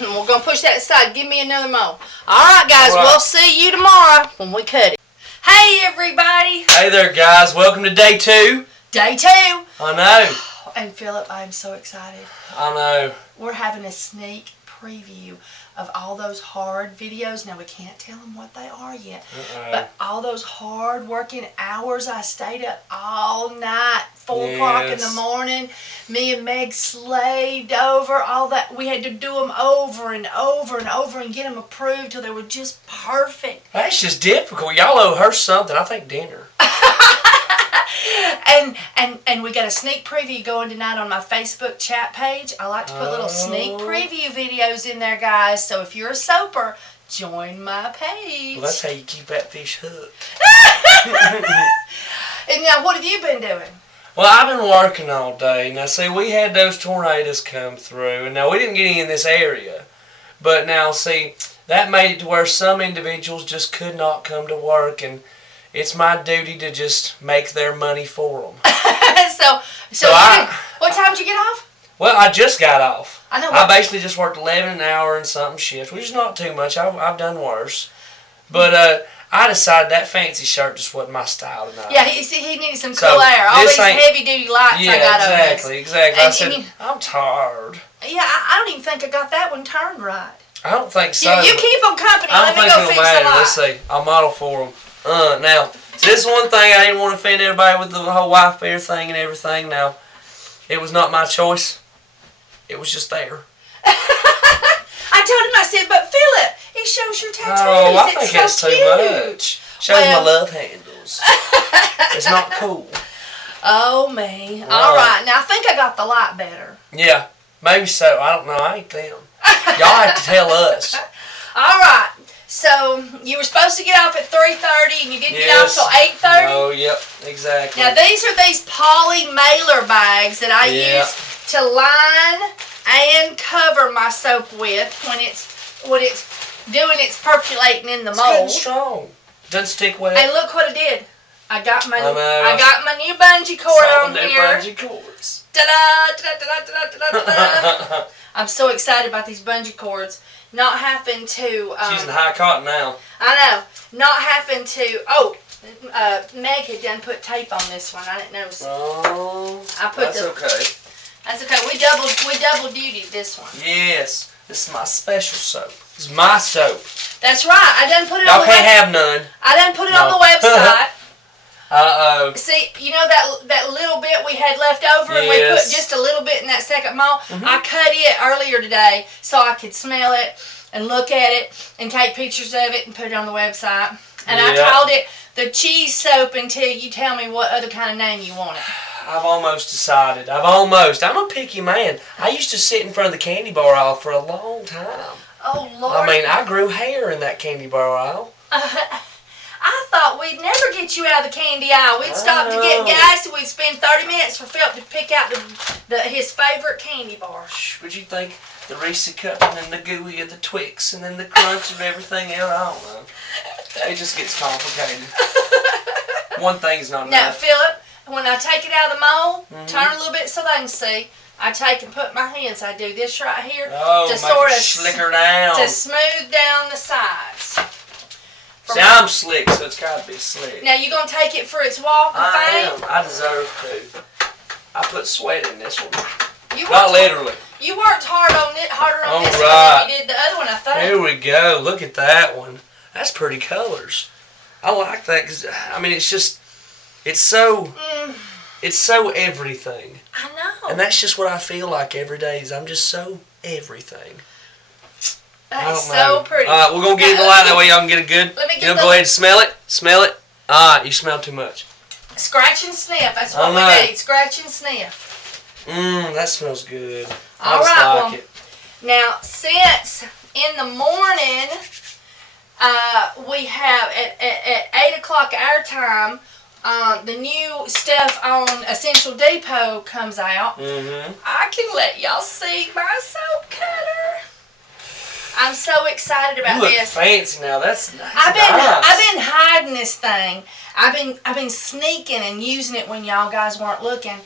we're going to push that aside. Give me another mold. All right, guys. All right. We'll see you tomorrow when we cut it. Hey, everybody. Hey there, guys. Welcome to day 2. Day 2. I know. And, Philip, I'm so excited. I know. We're having a sneak preview of all those hard videos. Now, we can't tell them what they are yet. But all those hard working hours, I stayed up all night, 4 o'clock in the morning. Me and Meg slaved over all that. We had to do them over and over and over and get them approved till they were just perfect. That's just difficult. Y'all owe her something. I think dinner. And we got a sneak preview going tonight on my Facebook chat page. I like to put little sneak preview videos in there, guys. So if you're a soaper, join my page. Well, that's how you keep that fish hooked. And now, what have you been doing? Well, I've been working all day. Now, see, we had those tornadoes come through, and now we didn't get any in this area. But now, see, that made it to where some individuals just could not come to work, and it's my duty to just make their money for them. What time did you get off? Well, I just got off. I know. I basically just worked 11 hour and something shift, which is not too much. I've done worse. But I decided that fancy shirt just wasn't my style tonight. Yeah, he needed some cool air. All these heavy-duty lights I got on this. Exactly. I said, I'm tired. Yeah, I don't even think I got that one turned right. I don't think so. Yeah, you keep them company. I Let don't me think go it'll fix matter. the light. Let's see. I'll model for them. Now, this one thing, I didn't want to offend everybody with the whole wife bear thing and everything. Now, it was not my choice. It was just there. I told him, I said, but feel it. It shows your tattoos. Oh, I think that's so too much. Shows my love handles. It's not cool. Oh, me. All right. Now, I think I got the light better. Yeah, maybe so. I don't know. I ain't them. Y'all have to tell us. All right. So, you were supposed to get off at 3:30, and you didn't get off till 8:30? Oh, yep, exactly. Now, these are these poly mailer bags that I use to line and cover my soap with when it's doing its percolating in the mold. It's good and strong. Doesn't stick well. And look what I did. I got my new bungee cord on here. Bungee cords. Ta-da, ta-da, ta-da, ta-da, ta-da. I'm so excited about these bungee cords. Not having to... She's in high cotton now. I know. Not having to... Oh, Meg had done put tape on this one. I didn't notice. Oh, That's okay. That's okay. We double duty this one. Yes. This is my special soap. This is my soap. That's right. I done put it Y'all on the can't have none. I done put it on the website. Uh-oh. See, you know that little bit we had left over and we put just a little bit in that second mold? I cut it earlier today so I could smell it and look at it and take pictures of it and put it on the website. And I called it the Cheez soap until you tell me what other kind of name you want it. I've almost decided. I'm a picky man. I used to sit in front of the candy bar aisle for a long time. Oh, Lord. I mean, I grew hair in that candy bar aisle. I thought we'd never get you out of the candy aisle. We'd stop to get gas and we'd spend 30 minutes for Phil to pick out his favorite candy bar. Would you think the Reese's Cup and then the gooey of the Twix and then the crunch of everything else? I don't know. It just gets complicated. One thing's not enough. Now, Philip, when I take it out of the mold, turn a little bit so they can see. I take and put my hands. I do this right here to sort of slicker down, to smooth down the sides. See, I'm slick, so it's got to be slick. Now, you going to take it for its walk and I fame? am. I deserve to. I put sweat in this one. Not literally. You worked harder on this one than you did the other one, I think. Here we go. Look at that one. That's pretty colors. I like that because, I mean, it's just, it's so everything. I know. And that's just what I feel like every day is I'm just so everything. That is so pretty. All right, we're going to get in the light that way y'all can get a good. Let me go ahead and smell it. Smell it. You smell too much. Scratch and sniff. That's what we need. Scratch and sniff. That smells good. All right. Now, since in the morning we have at 8 o'clock our time, the new stuff on Essential Depot comes out. I can let y'all see my soap cutter. I'm so excited about this. You look fancy now. That's nice. I've been hiding this thing. I've been sneaking and using it when y'all guys weren't looking.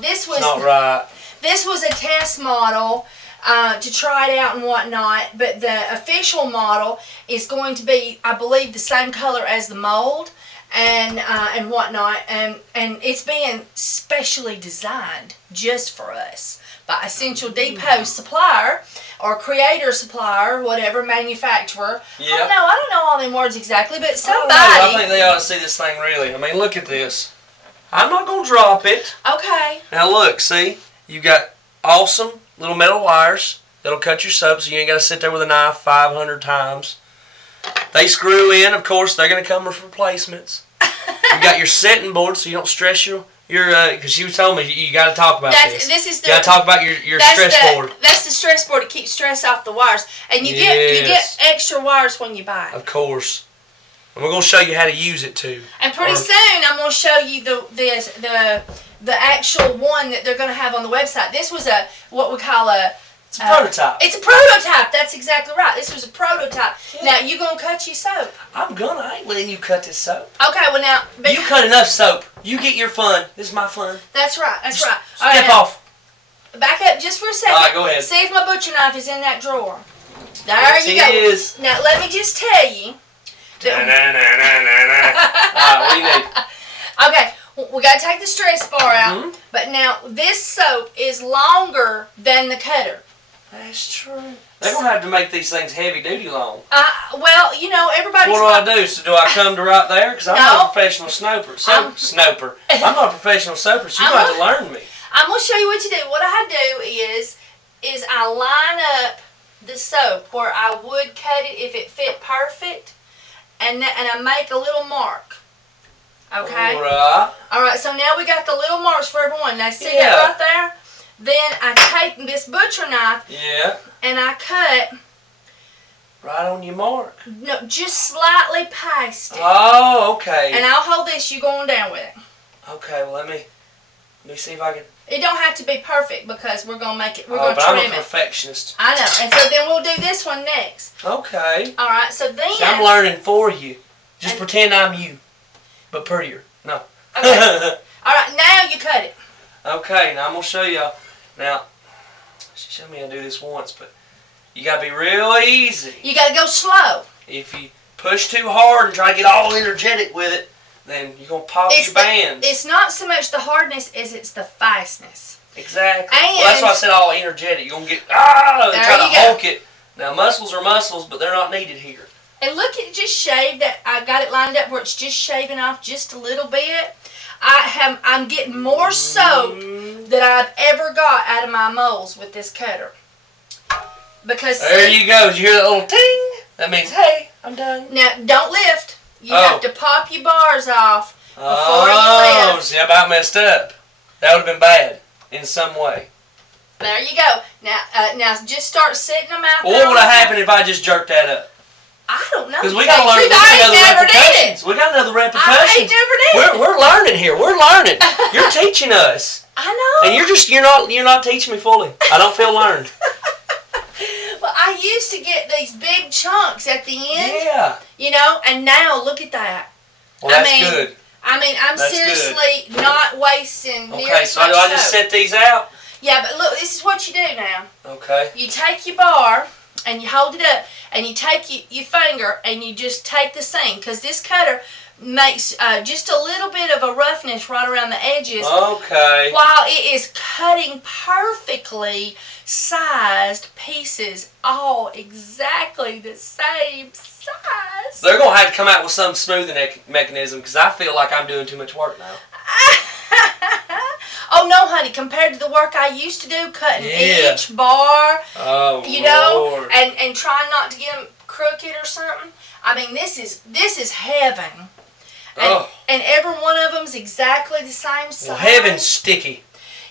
This was not right. This was a test model to try it out and whatnot, but the official model is going to be, I believe, the same color as the mold and whatnot, and it's being specially designed just for us by Essential Depot supplier or creator supplier, whatever, manufacturer. I don't know all them words exactly, but somebody. I think they ought to see this thing really. I mean, look at this. I'm not going to drop it. Okay. Now look, see, you got awesome little metal wires that'll cut your soap so you ain't got to sit there with a knife 500 times. They screw in, of course, they're going to come with replacements. You got your setting board so you don't stress your because she was telling me you got to talk about this. You got to talk about your stress board. That's the stress board to keep stress off the wires, and you get extra wires when you buy it. Of course. And we're gonna show you how to use it too. And pretty soon I'm gonna show you the actual one that they're gonna have on the website. This was what we call it's a prototype. It's a prototype. That's exactly right. This was a prototype. Yeah. Now you gonna cut your soap? I ain't letting you cut this soap. Okay. Well now. You cut enough soap. You get your fun. This is my fun. That's right. That's right. Step off. Back up just for a second. All right, go ahead. See if my butcher knife is in that drawer. There you go. It is. Now let me just tell you. Alright, what do you need? Okay, we gotta take the stress bar out, but now this soap is longer than the cutter. That's true. They're gonna have to make these things heavy duty long. Well, you know, everybody's. What do I do? So do I come to right there? Because I'm not a professional snoper. Snoper. I'm not a professional soaper, so you're gonna have to learn me. I'm gonna show you what to do. What I do is I line up the soap where I would cut it if it fit perfect. And I make a little mark. Okay? Alright, so now we got the little marks for everyone. Now see that right there? Then I take this butcher knife and I cut right on your mark. No, just slightly past it. Oh, okay. And I'll hold this, you going down with it. Okay, well let me see if I can. It don't have to be perfect because we're gonna make it. We're gonna trim it. I'm a perfectionist. I know, and so then we'll do this one next. Okay. All right, so then. See, I'm learning for you. Just pretend I'm you, but prettier. No. Okay. All right, now you cut it. Okay, now I'm gonna show y'all. Now, she showed me how to do this once, but you gotta be real easy. You gotta go slow. If you push too hard and try to get all energetic with it, then you're going to pop your bands. It's not so much the hardness as it's the fastness. Exactly. Well, that's why I said all energetic. You're going to get, and try to hulk it. Now, muscles are muscles, but they're not needed here. And look, it just shaved. I got it lined up where it's just shaving off just a little bit. I'm getting more soap than I've ever got out of my moles with this cutter. Because there you go. Did you hear that little ting? That means, hey, I'm done. Now, don't lift. You have to pop your bars off before you lift. See, I about messed up. That would have been bad in some way. There you go. Now just start setting them out. Well, what would have happened if I just jerked that up? I don't know. Because we got to learn another repercussions. We got another repercussions. I never did. We're learning here. We're learning. You're teaching us. I know. And you're not teaching me fully. I don't feel learned. Well, I used to get these big chunks at the end. Yeah. You know, and now look at that. Well, that's good. I'm seriously not wasting near as much. Okay, so do I just set these out? Yeah, but look, this is what you do now. Okay. You take your bar and you hold it up, and you take your finger and you just take the seam, because this cutter makes just a little bit of a roughness right around the edges. Okay. While it is cutting perfectly sized pieces, all exactly the same size. They're going to have to come out with some smoothing mechanism, because I feel like I'm doing too much work now. Oh no, honey, compared to the work I used to do, cutting each bar, you know, Lord. and trying not to get them crooked or something. I mean, this is heaven. And every one of them's exactly the same size. Well, heaven's sticky.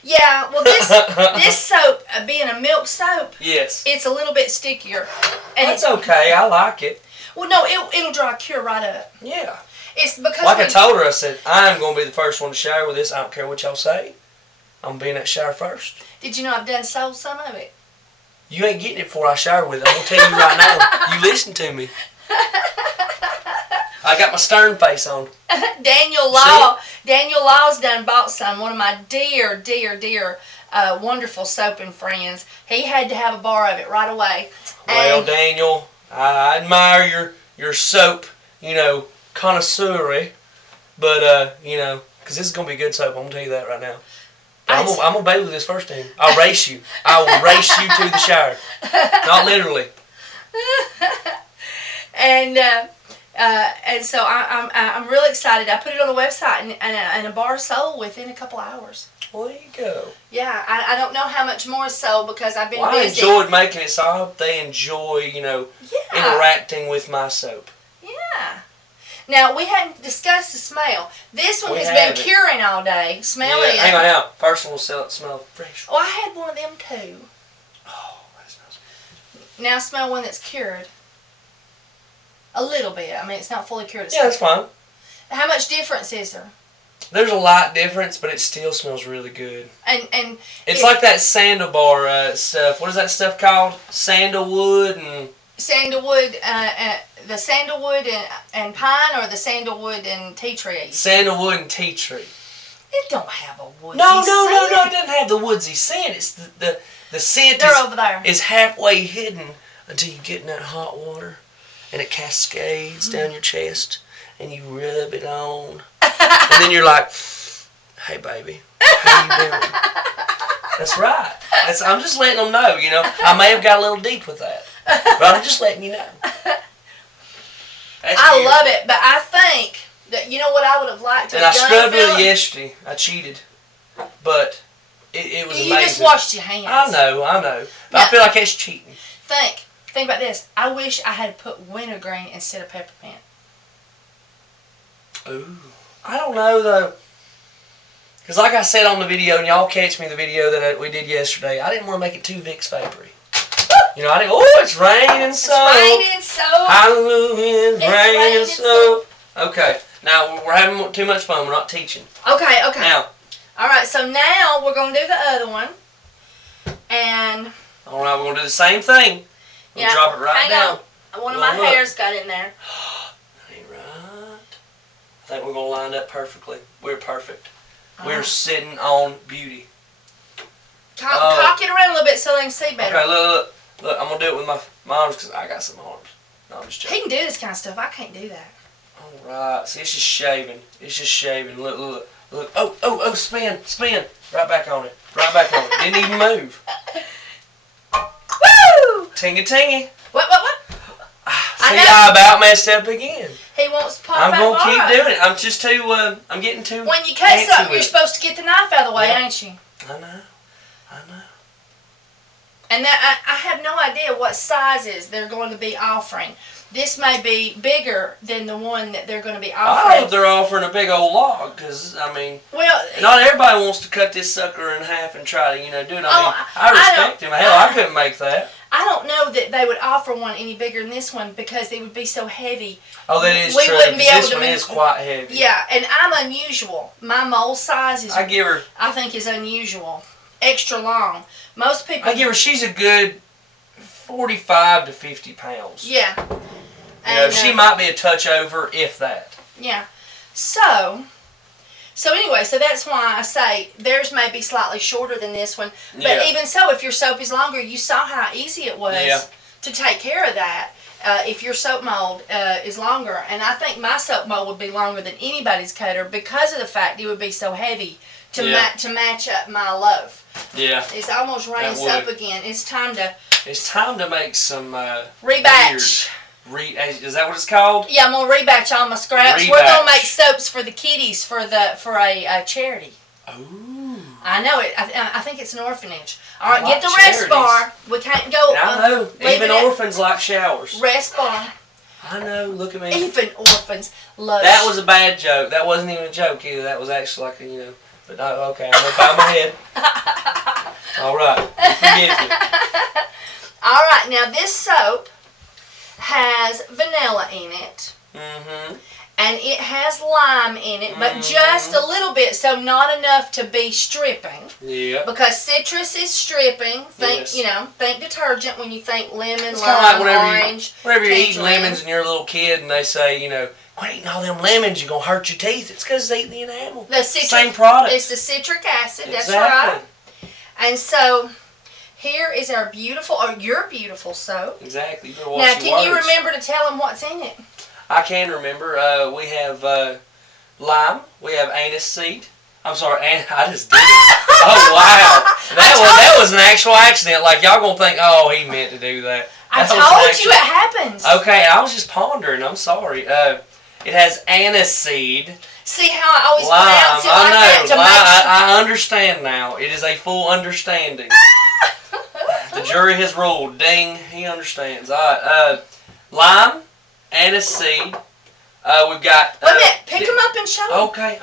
Yeah, well, this soap, being a milk soap, yes, it's a little bit stickier. And that's okay. I like it. Well, no, it'll dry cure right up. Yeah. It's because like I told her, I said, I'm going to be the first one to shower with this. I don't care what y'all say. I'm going to be in that shower first. Did you know I've done sold some of it? You ain't getting it before I shower with it. I'm going to tell you right now. You listen to me. I got my stern face on. Daniel Law's done bought some. One of my dear wonderful soaping friends. He had to have a bar of it right away. Well, Daniel, I admire your soap, connoisseur, but because this is gonna be good soap. I'm gonna tell you that right now. I'm gonna bathe with this first thing. I'll race you. I will race you to the shower. Not literally. And so I'm really excited. I put it on the website, and a bar sold within a couple hours. Well, there you go. Yeah, I don't know how much more sold because I've been busy. I enjoyed making it, so I hope they enjoy, interacting with my soap. Yeah. Now, we hadn't discussed the smell. This one We has been haven't. curing all day. Smell Yeah, it. hang on. First one will smell fresh. Oh, I had one of them too. Oh, that smells good. Now smell one that's cured. A little bit. I mean, it's not fully cured. It's Yeah, that's fine. How much difference is there? There's a light difference, but it still smells really good. And It's like that sandalbar stuff. What is that stuff called? Sandalwood and... Sandalwood, the sandalwood and pine, or the sandalwood and tea tree? Sandalwood and tea tree. It don't have a woodsy No, scent. it doesn't have the woodsy scent. It's the scent They're over there. is halfway hidden until you get in that hot water and it cascades down your chest and you rub it on. And then you're like, hey, baby, how you doing? That's right. I'm just letting them know, you know. I may have got a little deep with that, but I'm just letting you know. I love it, but I think that, you know what I would have liked to And I have done, scrubbed with Philip? it yesterday. I cheated, but it was You amazing. just washed your hands. I know. But Now- I feel like it's cheating. Think about this. I wish I had put wintergreen instead of peppermint. Ooh. I don't know, though. Because like I said on the video, and y'all catch me the video that we did yesterday, I didn't want to make it too Vicks vapory. You know, I didn't, oh, it's raining soap. It's raining soap. Hallelujah, it's raining raining soap. Okay, now we're having too much fun. We're not teaching. Okay. Now, All right, so now we're going to do the other one. And all right, we're going to do the same thing. We'll Yeah, drop it right hang down. on. One of my Look. hairs got in there. Ain't right. I think we're going to line up perfectly. We're perfect. We're Oh. sitting on beauty. Cock it around a little bit so they can see better. Okay, look. I'm going to do it with my arms because I got some arms. No, I'm just joking. He can do this kind of stuff. I can't do that. All right. See, it's just shaving. Look. Oh, spin. Right back on it. Didn't even move. Woo! Tingy. What? See, I about messed up again. He wants to pop I'm that going to bar. keep doing it. I'm just too, I'm getting too When you cut antsy something, with you're it. supposed to get the knife out of the way, Yeah. ain't you? I know. And that I have no idea what sizes they're going to be offering. This may be bigger than the one that they're going to be I offering. hope they're offering a big old log, because, I mean, Well, not everybody wants to cut this sucker in half and try to, do it. I mean, I I respect don't- him. Hell, I couldn't make that. I don't know that they would offer one any bigger than this one because it would be so heavy. Oh, that is We true. wouldn't be 'Cause able this to one move- is quite heavy. Yeah, and I'm unusual. My mold size is, I give her, I think, is unusual. Extra long. Most people. she's a good 45 to 50 pounds. Yeah. She might be a touch over, if that. Yeah. So anyway, so that's why I say theirs may be slightly shorter than this one. But Yeah. even so, if your soap is longer, you saw how easy it was Yeah. to take care of that. If your soap mold is longer, and I think my soap mold would be longer than anybody's cutter because of the fact it would be so heavy to Yeah. to match up my loaf. Yeah. It's almost raining That would. soap again. It's time to It's time to make some rebatch. Is that what it's called? Yeah, I'm gonna rebatch all my scraps. We're Rebatch. gonna make soaps for the kiddies for a charity. Ooh. I know it. I think it's an orphanage. All right, I get like the rest charities. bar. We can't go. I know. leave Even it at orphans like showers. rest bar. I know. Look at me. Even orphans love. That was a bad joke. That wasn't even a joke either. That was actually like a, But no, okay, I'm gonna bow my head. All right. You forgive me. All right, now this soap has vanilla in it. Mm-hmm. And it has lime in it, but just a little bit, so not enough to be stripping. Yeah. Because citrus is stripping. Think, Yes. think detergent when you think lemon, It's kind of like lime, orange. whenever you're eating tangerine. lemons and you're a little kid and they say, quit eating all them lemons, you're going to hurt your teeth. It's because they eat the enamel. The citric, Same product. It's the citric acid, that's Exactly. right. And so, here is our beautiful, or your beautiful soap. Exactly. You better watch Now, your can you words. remember to tell them what's in it? I can remember. We have lime. We have anise seed. I'm sorry, I just did it. Oh, wow. That was an actual accident. Like, y'all going to think, oh, he meant to do that. I That was an told you actual- it happens. Okay, I was just pondering. I'm sorry. It has anise seed. See how I always Lime. pronounce it like that to I understand now. It is a full understanding. The jury has ruled. Ding, he understands. All right. Lime, anise seed, We've got... Wait a minute. Pick them up and show them.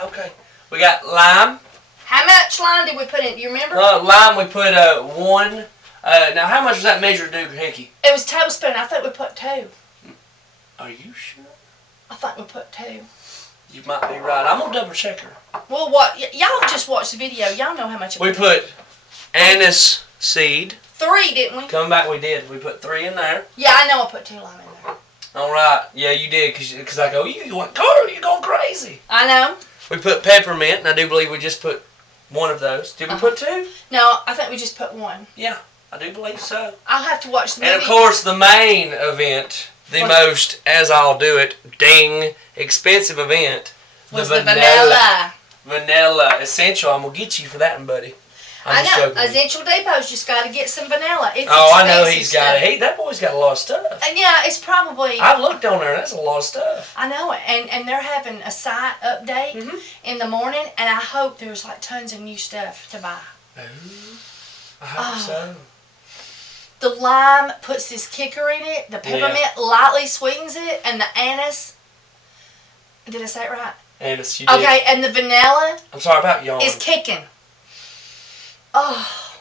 Okay. We got lime. How much lime did we put in? Do you remember? Lime, we put 1. Now, how much was that measure do, Hickey? It was a tablespoon. I think we put 2. Are you sure? I think we put 2. You might be right. I'm going to double check her. Well, what? Y'all just watch the video. Y'all know how much it We put anise seed. 3, didn't we? Coming back, we did. We put 3 in there. Yeah, I know I put 2 lime in there. All right. Yeah, you did. Because I go, you went, Carl, you're going crazy. I know. We put peppermint, and I do believe we just put 1 of those. Did we put 2? No, I think we just put 1. Yeah, I do believe so. I'll have to watch the movie. And of course, the main event, the most, as I'll do it, ding, expensive event, was the vanilla. Vanilla essential. I'm gonna get you for that one, buddy. I know. Essential Depot's just got to get some vanilla. It's I know he's stuff. got it. That boy's got a lot of stuff. And yeah, it's probably. I looked on there. That's a lot of stuff. I know it, and they're having a site update in the morning, and I hope there's like tons of new stuff to buy. I hope so. The lime puts this kicker in it. The peppermint lightly sweetens it, and the anise. Did I say it right? Anise, you did. Okay, and the vanilla. I'm sorry about y'all. Is kicking. Oh.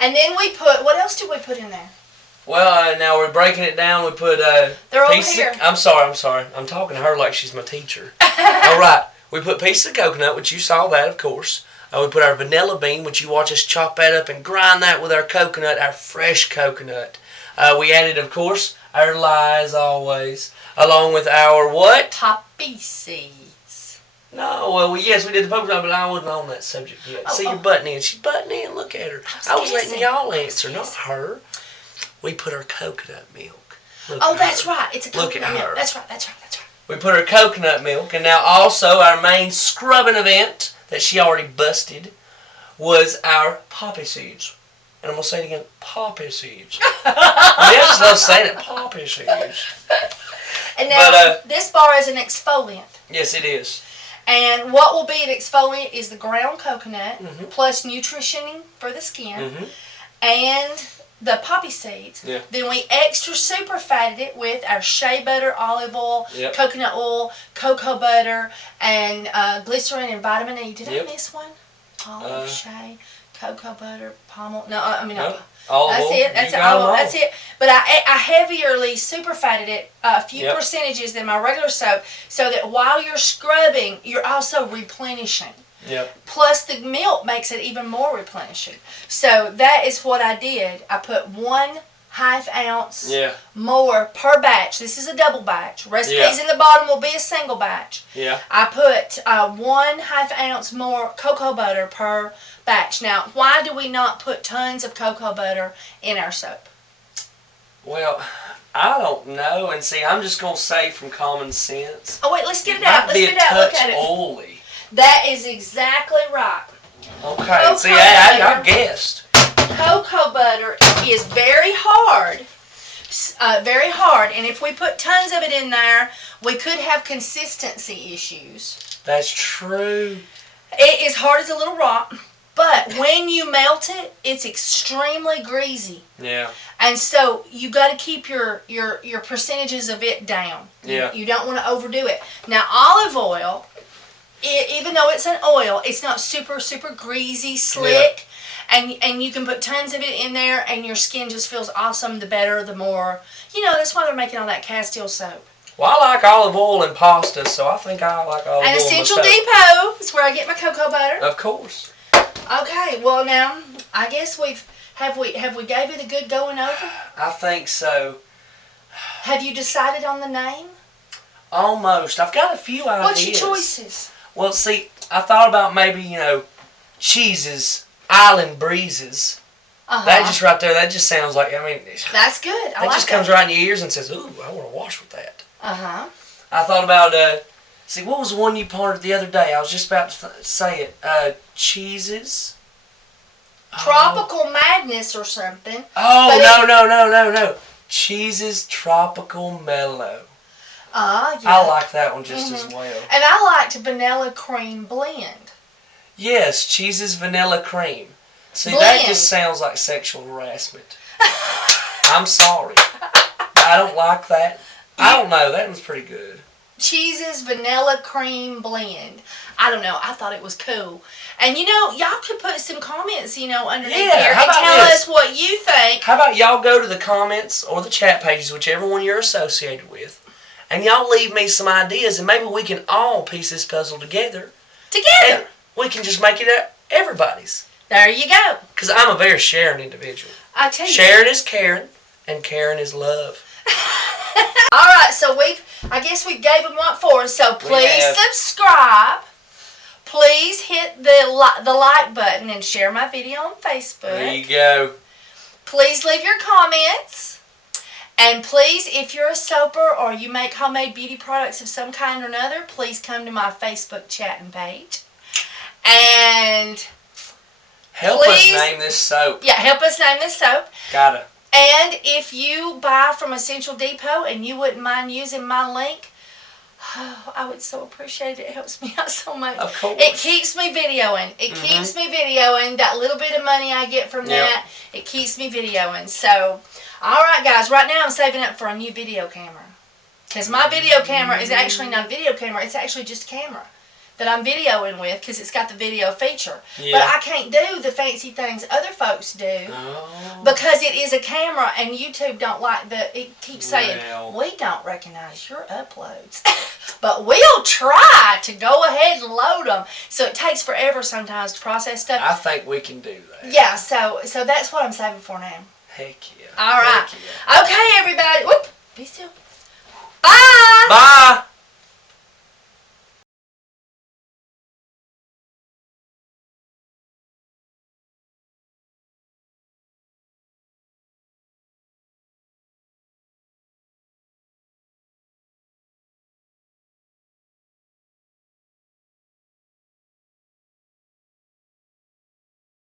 And then we put. What else did we put in there? Well, now we're breaking it down. We put They're over pieces. here. I'm sorry. I'm talking to her like she's my teacher. All right. We put pieces of coconut, which you saw that, of course. We put our vanilla bean, which you watch us chop that up and grind that with our coconut, our fresh coconut. We added, of course, our lye, as always, along with our what? Poppy seeds. No, well, yes, we did the coconut, but I wasn't on that subject yet. See, you're butting in. She's butting in. Look at her. I was letting y'all answer, not her. We put our coconut milk. That's right. It's a coconut milk. her. That's right. We put our coconut milk, and now also our main scrubbing event that she already busted was our poppy seeds. And I'm going to say it again, poppy seeds. I just love saying it, poppy seeds. And now, this bar is an exfoliant. Yes, it is. And what will be an exfoliant is the ground coconut, plus nutritioning for the skin, and the poppy seeds. Yeah. Then we extra super fatted it with our shea butter, olive oil, coconut oil, cocoa butter, and glycerin and vitamin E. Did I miss one? Olive, shea, cocoa butter, palm oil. No, I mean, no. Olive oil. That's it. That's it. But I heavierly super fatted it a few percentages than my regular soap, so that while you're scrubbing, you're also replenishing. Yep. Plus the milk makes it even more replenishing. So that is what I did. I put 1/2 ounce more per batch. This is a double batch. Recipes in the bottom will be a single batch. Yeah. I put 1/2 ounce more cocoa butter per batch. Now, why do we not put tons of cocoa butter in our soap? Well, I don't know. And see, I'm just going to say from common sense. Oh, wait, let's get it out. Let's get it out. Look at it. Oily. That is exactly right. Okay, see, I guessed. Cocoa butter is very hard. And if we put tons of it in there, we could have consistency issues. That's true. It is hard as a little rock, but when you melt it, it's extremely greasy. Yeah. And so you got to keep your percentages of it down. Yeah. You don't want to overdo it. Now, olive oil, even though it's an oil, it's not super greasy, slick. And you can put tons of it in there, and your skin just feels awesome. The better, the more. That's why they're making all that Castile soap. Well, I like olive oil in pasta, so I think I like olive oil and in Essential my soap. Depot is where I get my cocoa butter. Of course. Okay, well now, I guess have we gave it a good going over? I think so. Have you decided on the name? Almost. I've got a few ideas. What's your choices? Well, see, I thought about maybe, Cheez's Island Breezes. That just right there, that just sounds like, that's good. I like just comes right in your ears and says, ooh, I want to wash with that. I thought about, what was the one you pondered the other day? I was just about to say it. Cheez's. Tropical Madness or something. Oh, no. Cheez's Tropical Mellow. Yeah. I like that one just as well. And I liked Vanilla Cream Blend. Yes, Cheez's Vanilla Cream. See, Blend. that just sounds like sexual harassment. I'm sorry. I don't like that. I don't know. That one's pretty good. Cheez's vanilla cream blend. I don't know. I thought it was cool. And y'all could put some comments, underneath here how and about tell this? us what you think. How about y'all go to the comments or the chat pages, whichever one you're associated with, and y'all leave me some ideas, and maybe we can all piece this puzzle together. Together. And we can just make it everybody's. There you go. Because I'm a very sharing individual. I tell you. Sharing is caring, and caring is love. All right, so I guess we gave them what for. So please subscribe. Please hit the like button and share my video on Facebook. There you go. Please leave your comments. And please, if you're a soaper or you make homemade beauty products of some kind or another, please come to my Facebook chatting page. And help us name this soap. Yeah, help us name this soap. Gotta. And if you buy from Essential Depot and you wouldn't mind using my link, I would so appreciate it. It helps me out so much. Of course. It keeps me videoing. It keeps me videoing. That little bit of money I get from that, it keeps me videoing. So, all right, guys. Right now I'm saving up for a new video camera. Because my video camera is actually not a video camera. It's actually just a camera that I'm videoing with because it's got the video feature. Yeah. But I can't do the fancy things other folks do because it is a camera and YouTube don't like it keeps saying, we don't recognize your uploads. But we'll try to go ahead and load them. So it takes forever sometimes to process stuff. I think we can do that. Yeah, so that's what I'm saving for now. Heck yeah. All right. Heck yeah. Okay, everybody. Whoop, be still. Bye. Bye.